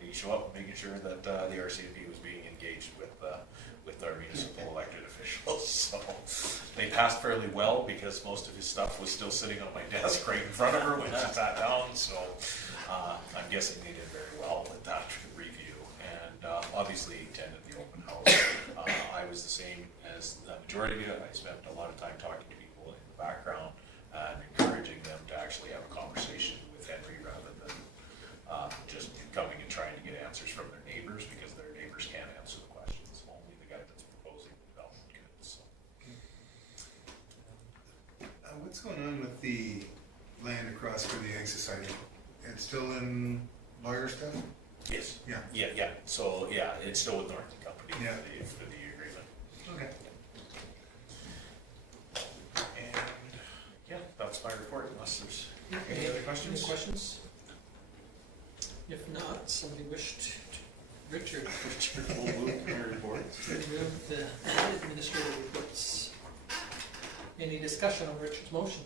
They show up making sure that the RCMP was being engaged with our municipal elected officials. So they passed fairly well because most of his stuff was still sitting on my desk right in front of her when she sat down. So I'm guessing they did very well with that review. And obviously attended the open house. I was the same as the majority of you. I spent a lot of time talking to people in the background and encouraging them to actually have a conversation with Henry rather than just coming and trying to get answers from their neighbors, because their neighbors can't answer the questions. Only the guy that's proposing the development could. So. What's going on with the land across for the Egg Society? It's still in lawyer stuff? Yes. Yeah. Yeah. So yeah, it's still with Norton Company Yeah. for the agreement. Okay. And yeah, that's my report. Unless there's any other questions. Any questions? If not, somebody wished, Richard We'll move to my report. remove the administrative reports. Any discussion on Richard's motion?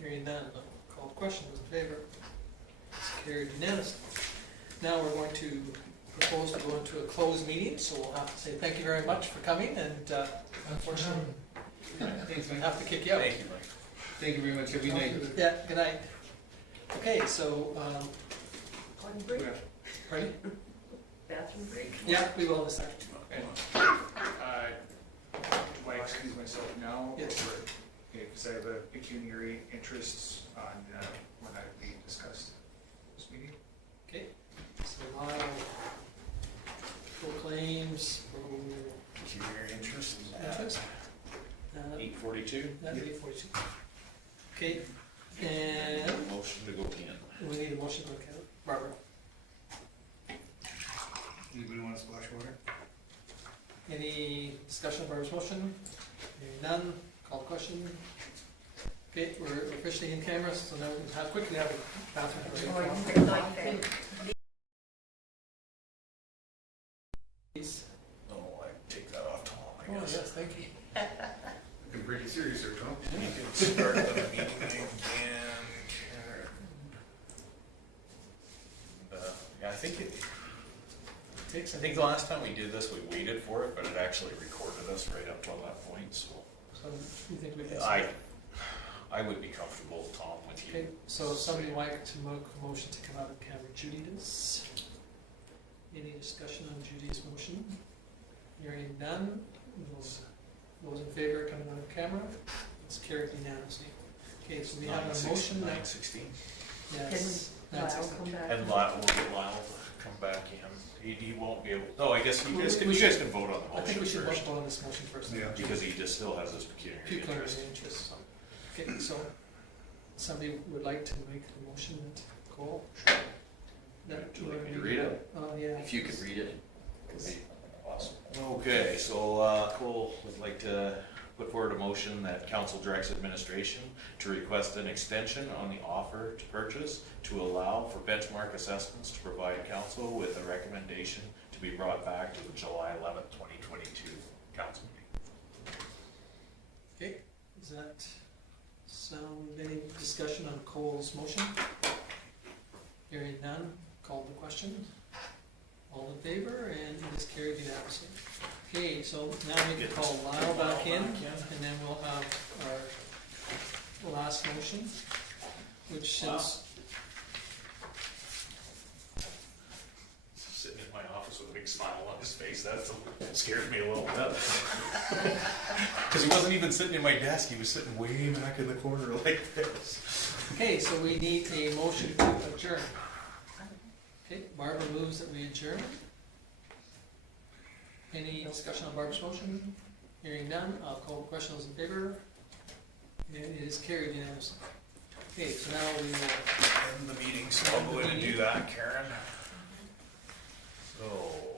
Hearing none, I'll call the question. Those in favor? It's carried unanimously. Now we're going to propose to go into a closed meeting, so we'll have to say thank you very much for coming, and unfortunately, we have to kick you out. Thank you, Mike. Thank you very much. Have a good night. Yeah, good night. Okay, so, Pardon, break? ready? Bathroom break? Yeah, we will in a second. Do I excuse myself now? Yes. Because I have a pecuniary interest on what we discussed this meeting. Okay, so Lyle, full claims, Pecuniary interest. interest. 842. That's 842. Okay, and Motion to go in. we need a motion to look at it. Barbara, Anybody want to splash water? any discussion of Barbara's motion? Hearing none, call the question. Okay, we're officially in camera, so now we can quickly have a bathroom break. Please. Oh, I take that off, Tom, I Oh, guess. yes, thank you. Looking pretty serious there, Tom. You can start the meeting again. Yeah, I think the last time we did this, we waited for it, but it actually recorded us right up till that point, so. So you think we can? I would be comfortable, Tom, with you. Okay, so somebody would like to make a motion to come out of camera. Judy does. Any discussion on Judy's motion? Hearing none. Those in favor of coming out of camera? It's carried unanimously. Okay, so we have a motion. 9:16. Yes. Lyle 9:16. come back. And Lyle will get Lyle to come back in. He won't be able, no, I guess you Well, guys we can should- vote on the I think we motion should first. vote on this motion first. Yeah. Because he just still has his pecuniary Pecuniary interest. interest. So. Okay, so somebody would like to make the motion that Cole? Would you like me to read it? Oh, yeah. If you could read it. Would be awesome. Okay, so Cole would like to put forward a motion that council directs administration to request an extension on the offer to purchase to allow for benchmark assessments to provide council with a recommendation to be brought back to the July 11th, 2022 council meeting. Okay, does that sound, any discussion on Cole's motion? Hearing none, call the question. All in favor, and it is carried unanimously. Okay, so now we can call Lyle back in, and then we'll have our last motion, which is, Sitting in my office with a big smile on his face, that scared me a little bit. Because he wasn't even sitting in my desk, he was sitting way back in the corner like this. okay, so we need a motion to adjourn. Okay, Barbara moves that we adjourn. Any discussion on Barbara's motion? Hearing none, I'll call the question. Those in favor? And it is carried unanimously. Okay, so now we will End the meeting, so I'll go in and do that, Karen. So.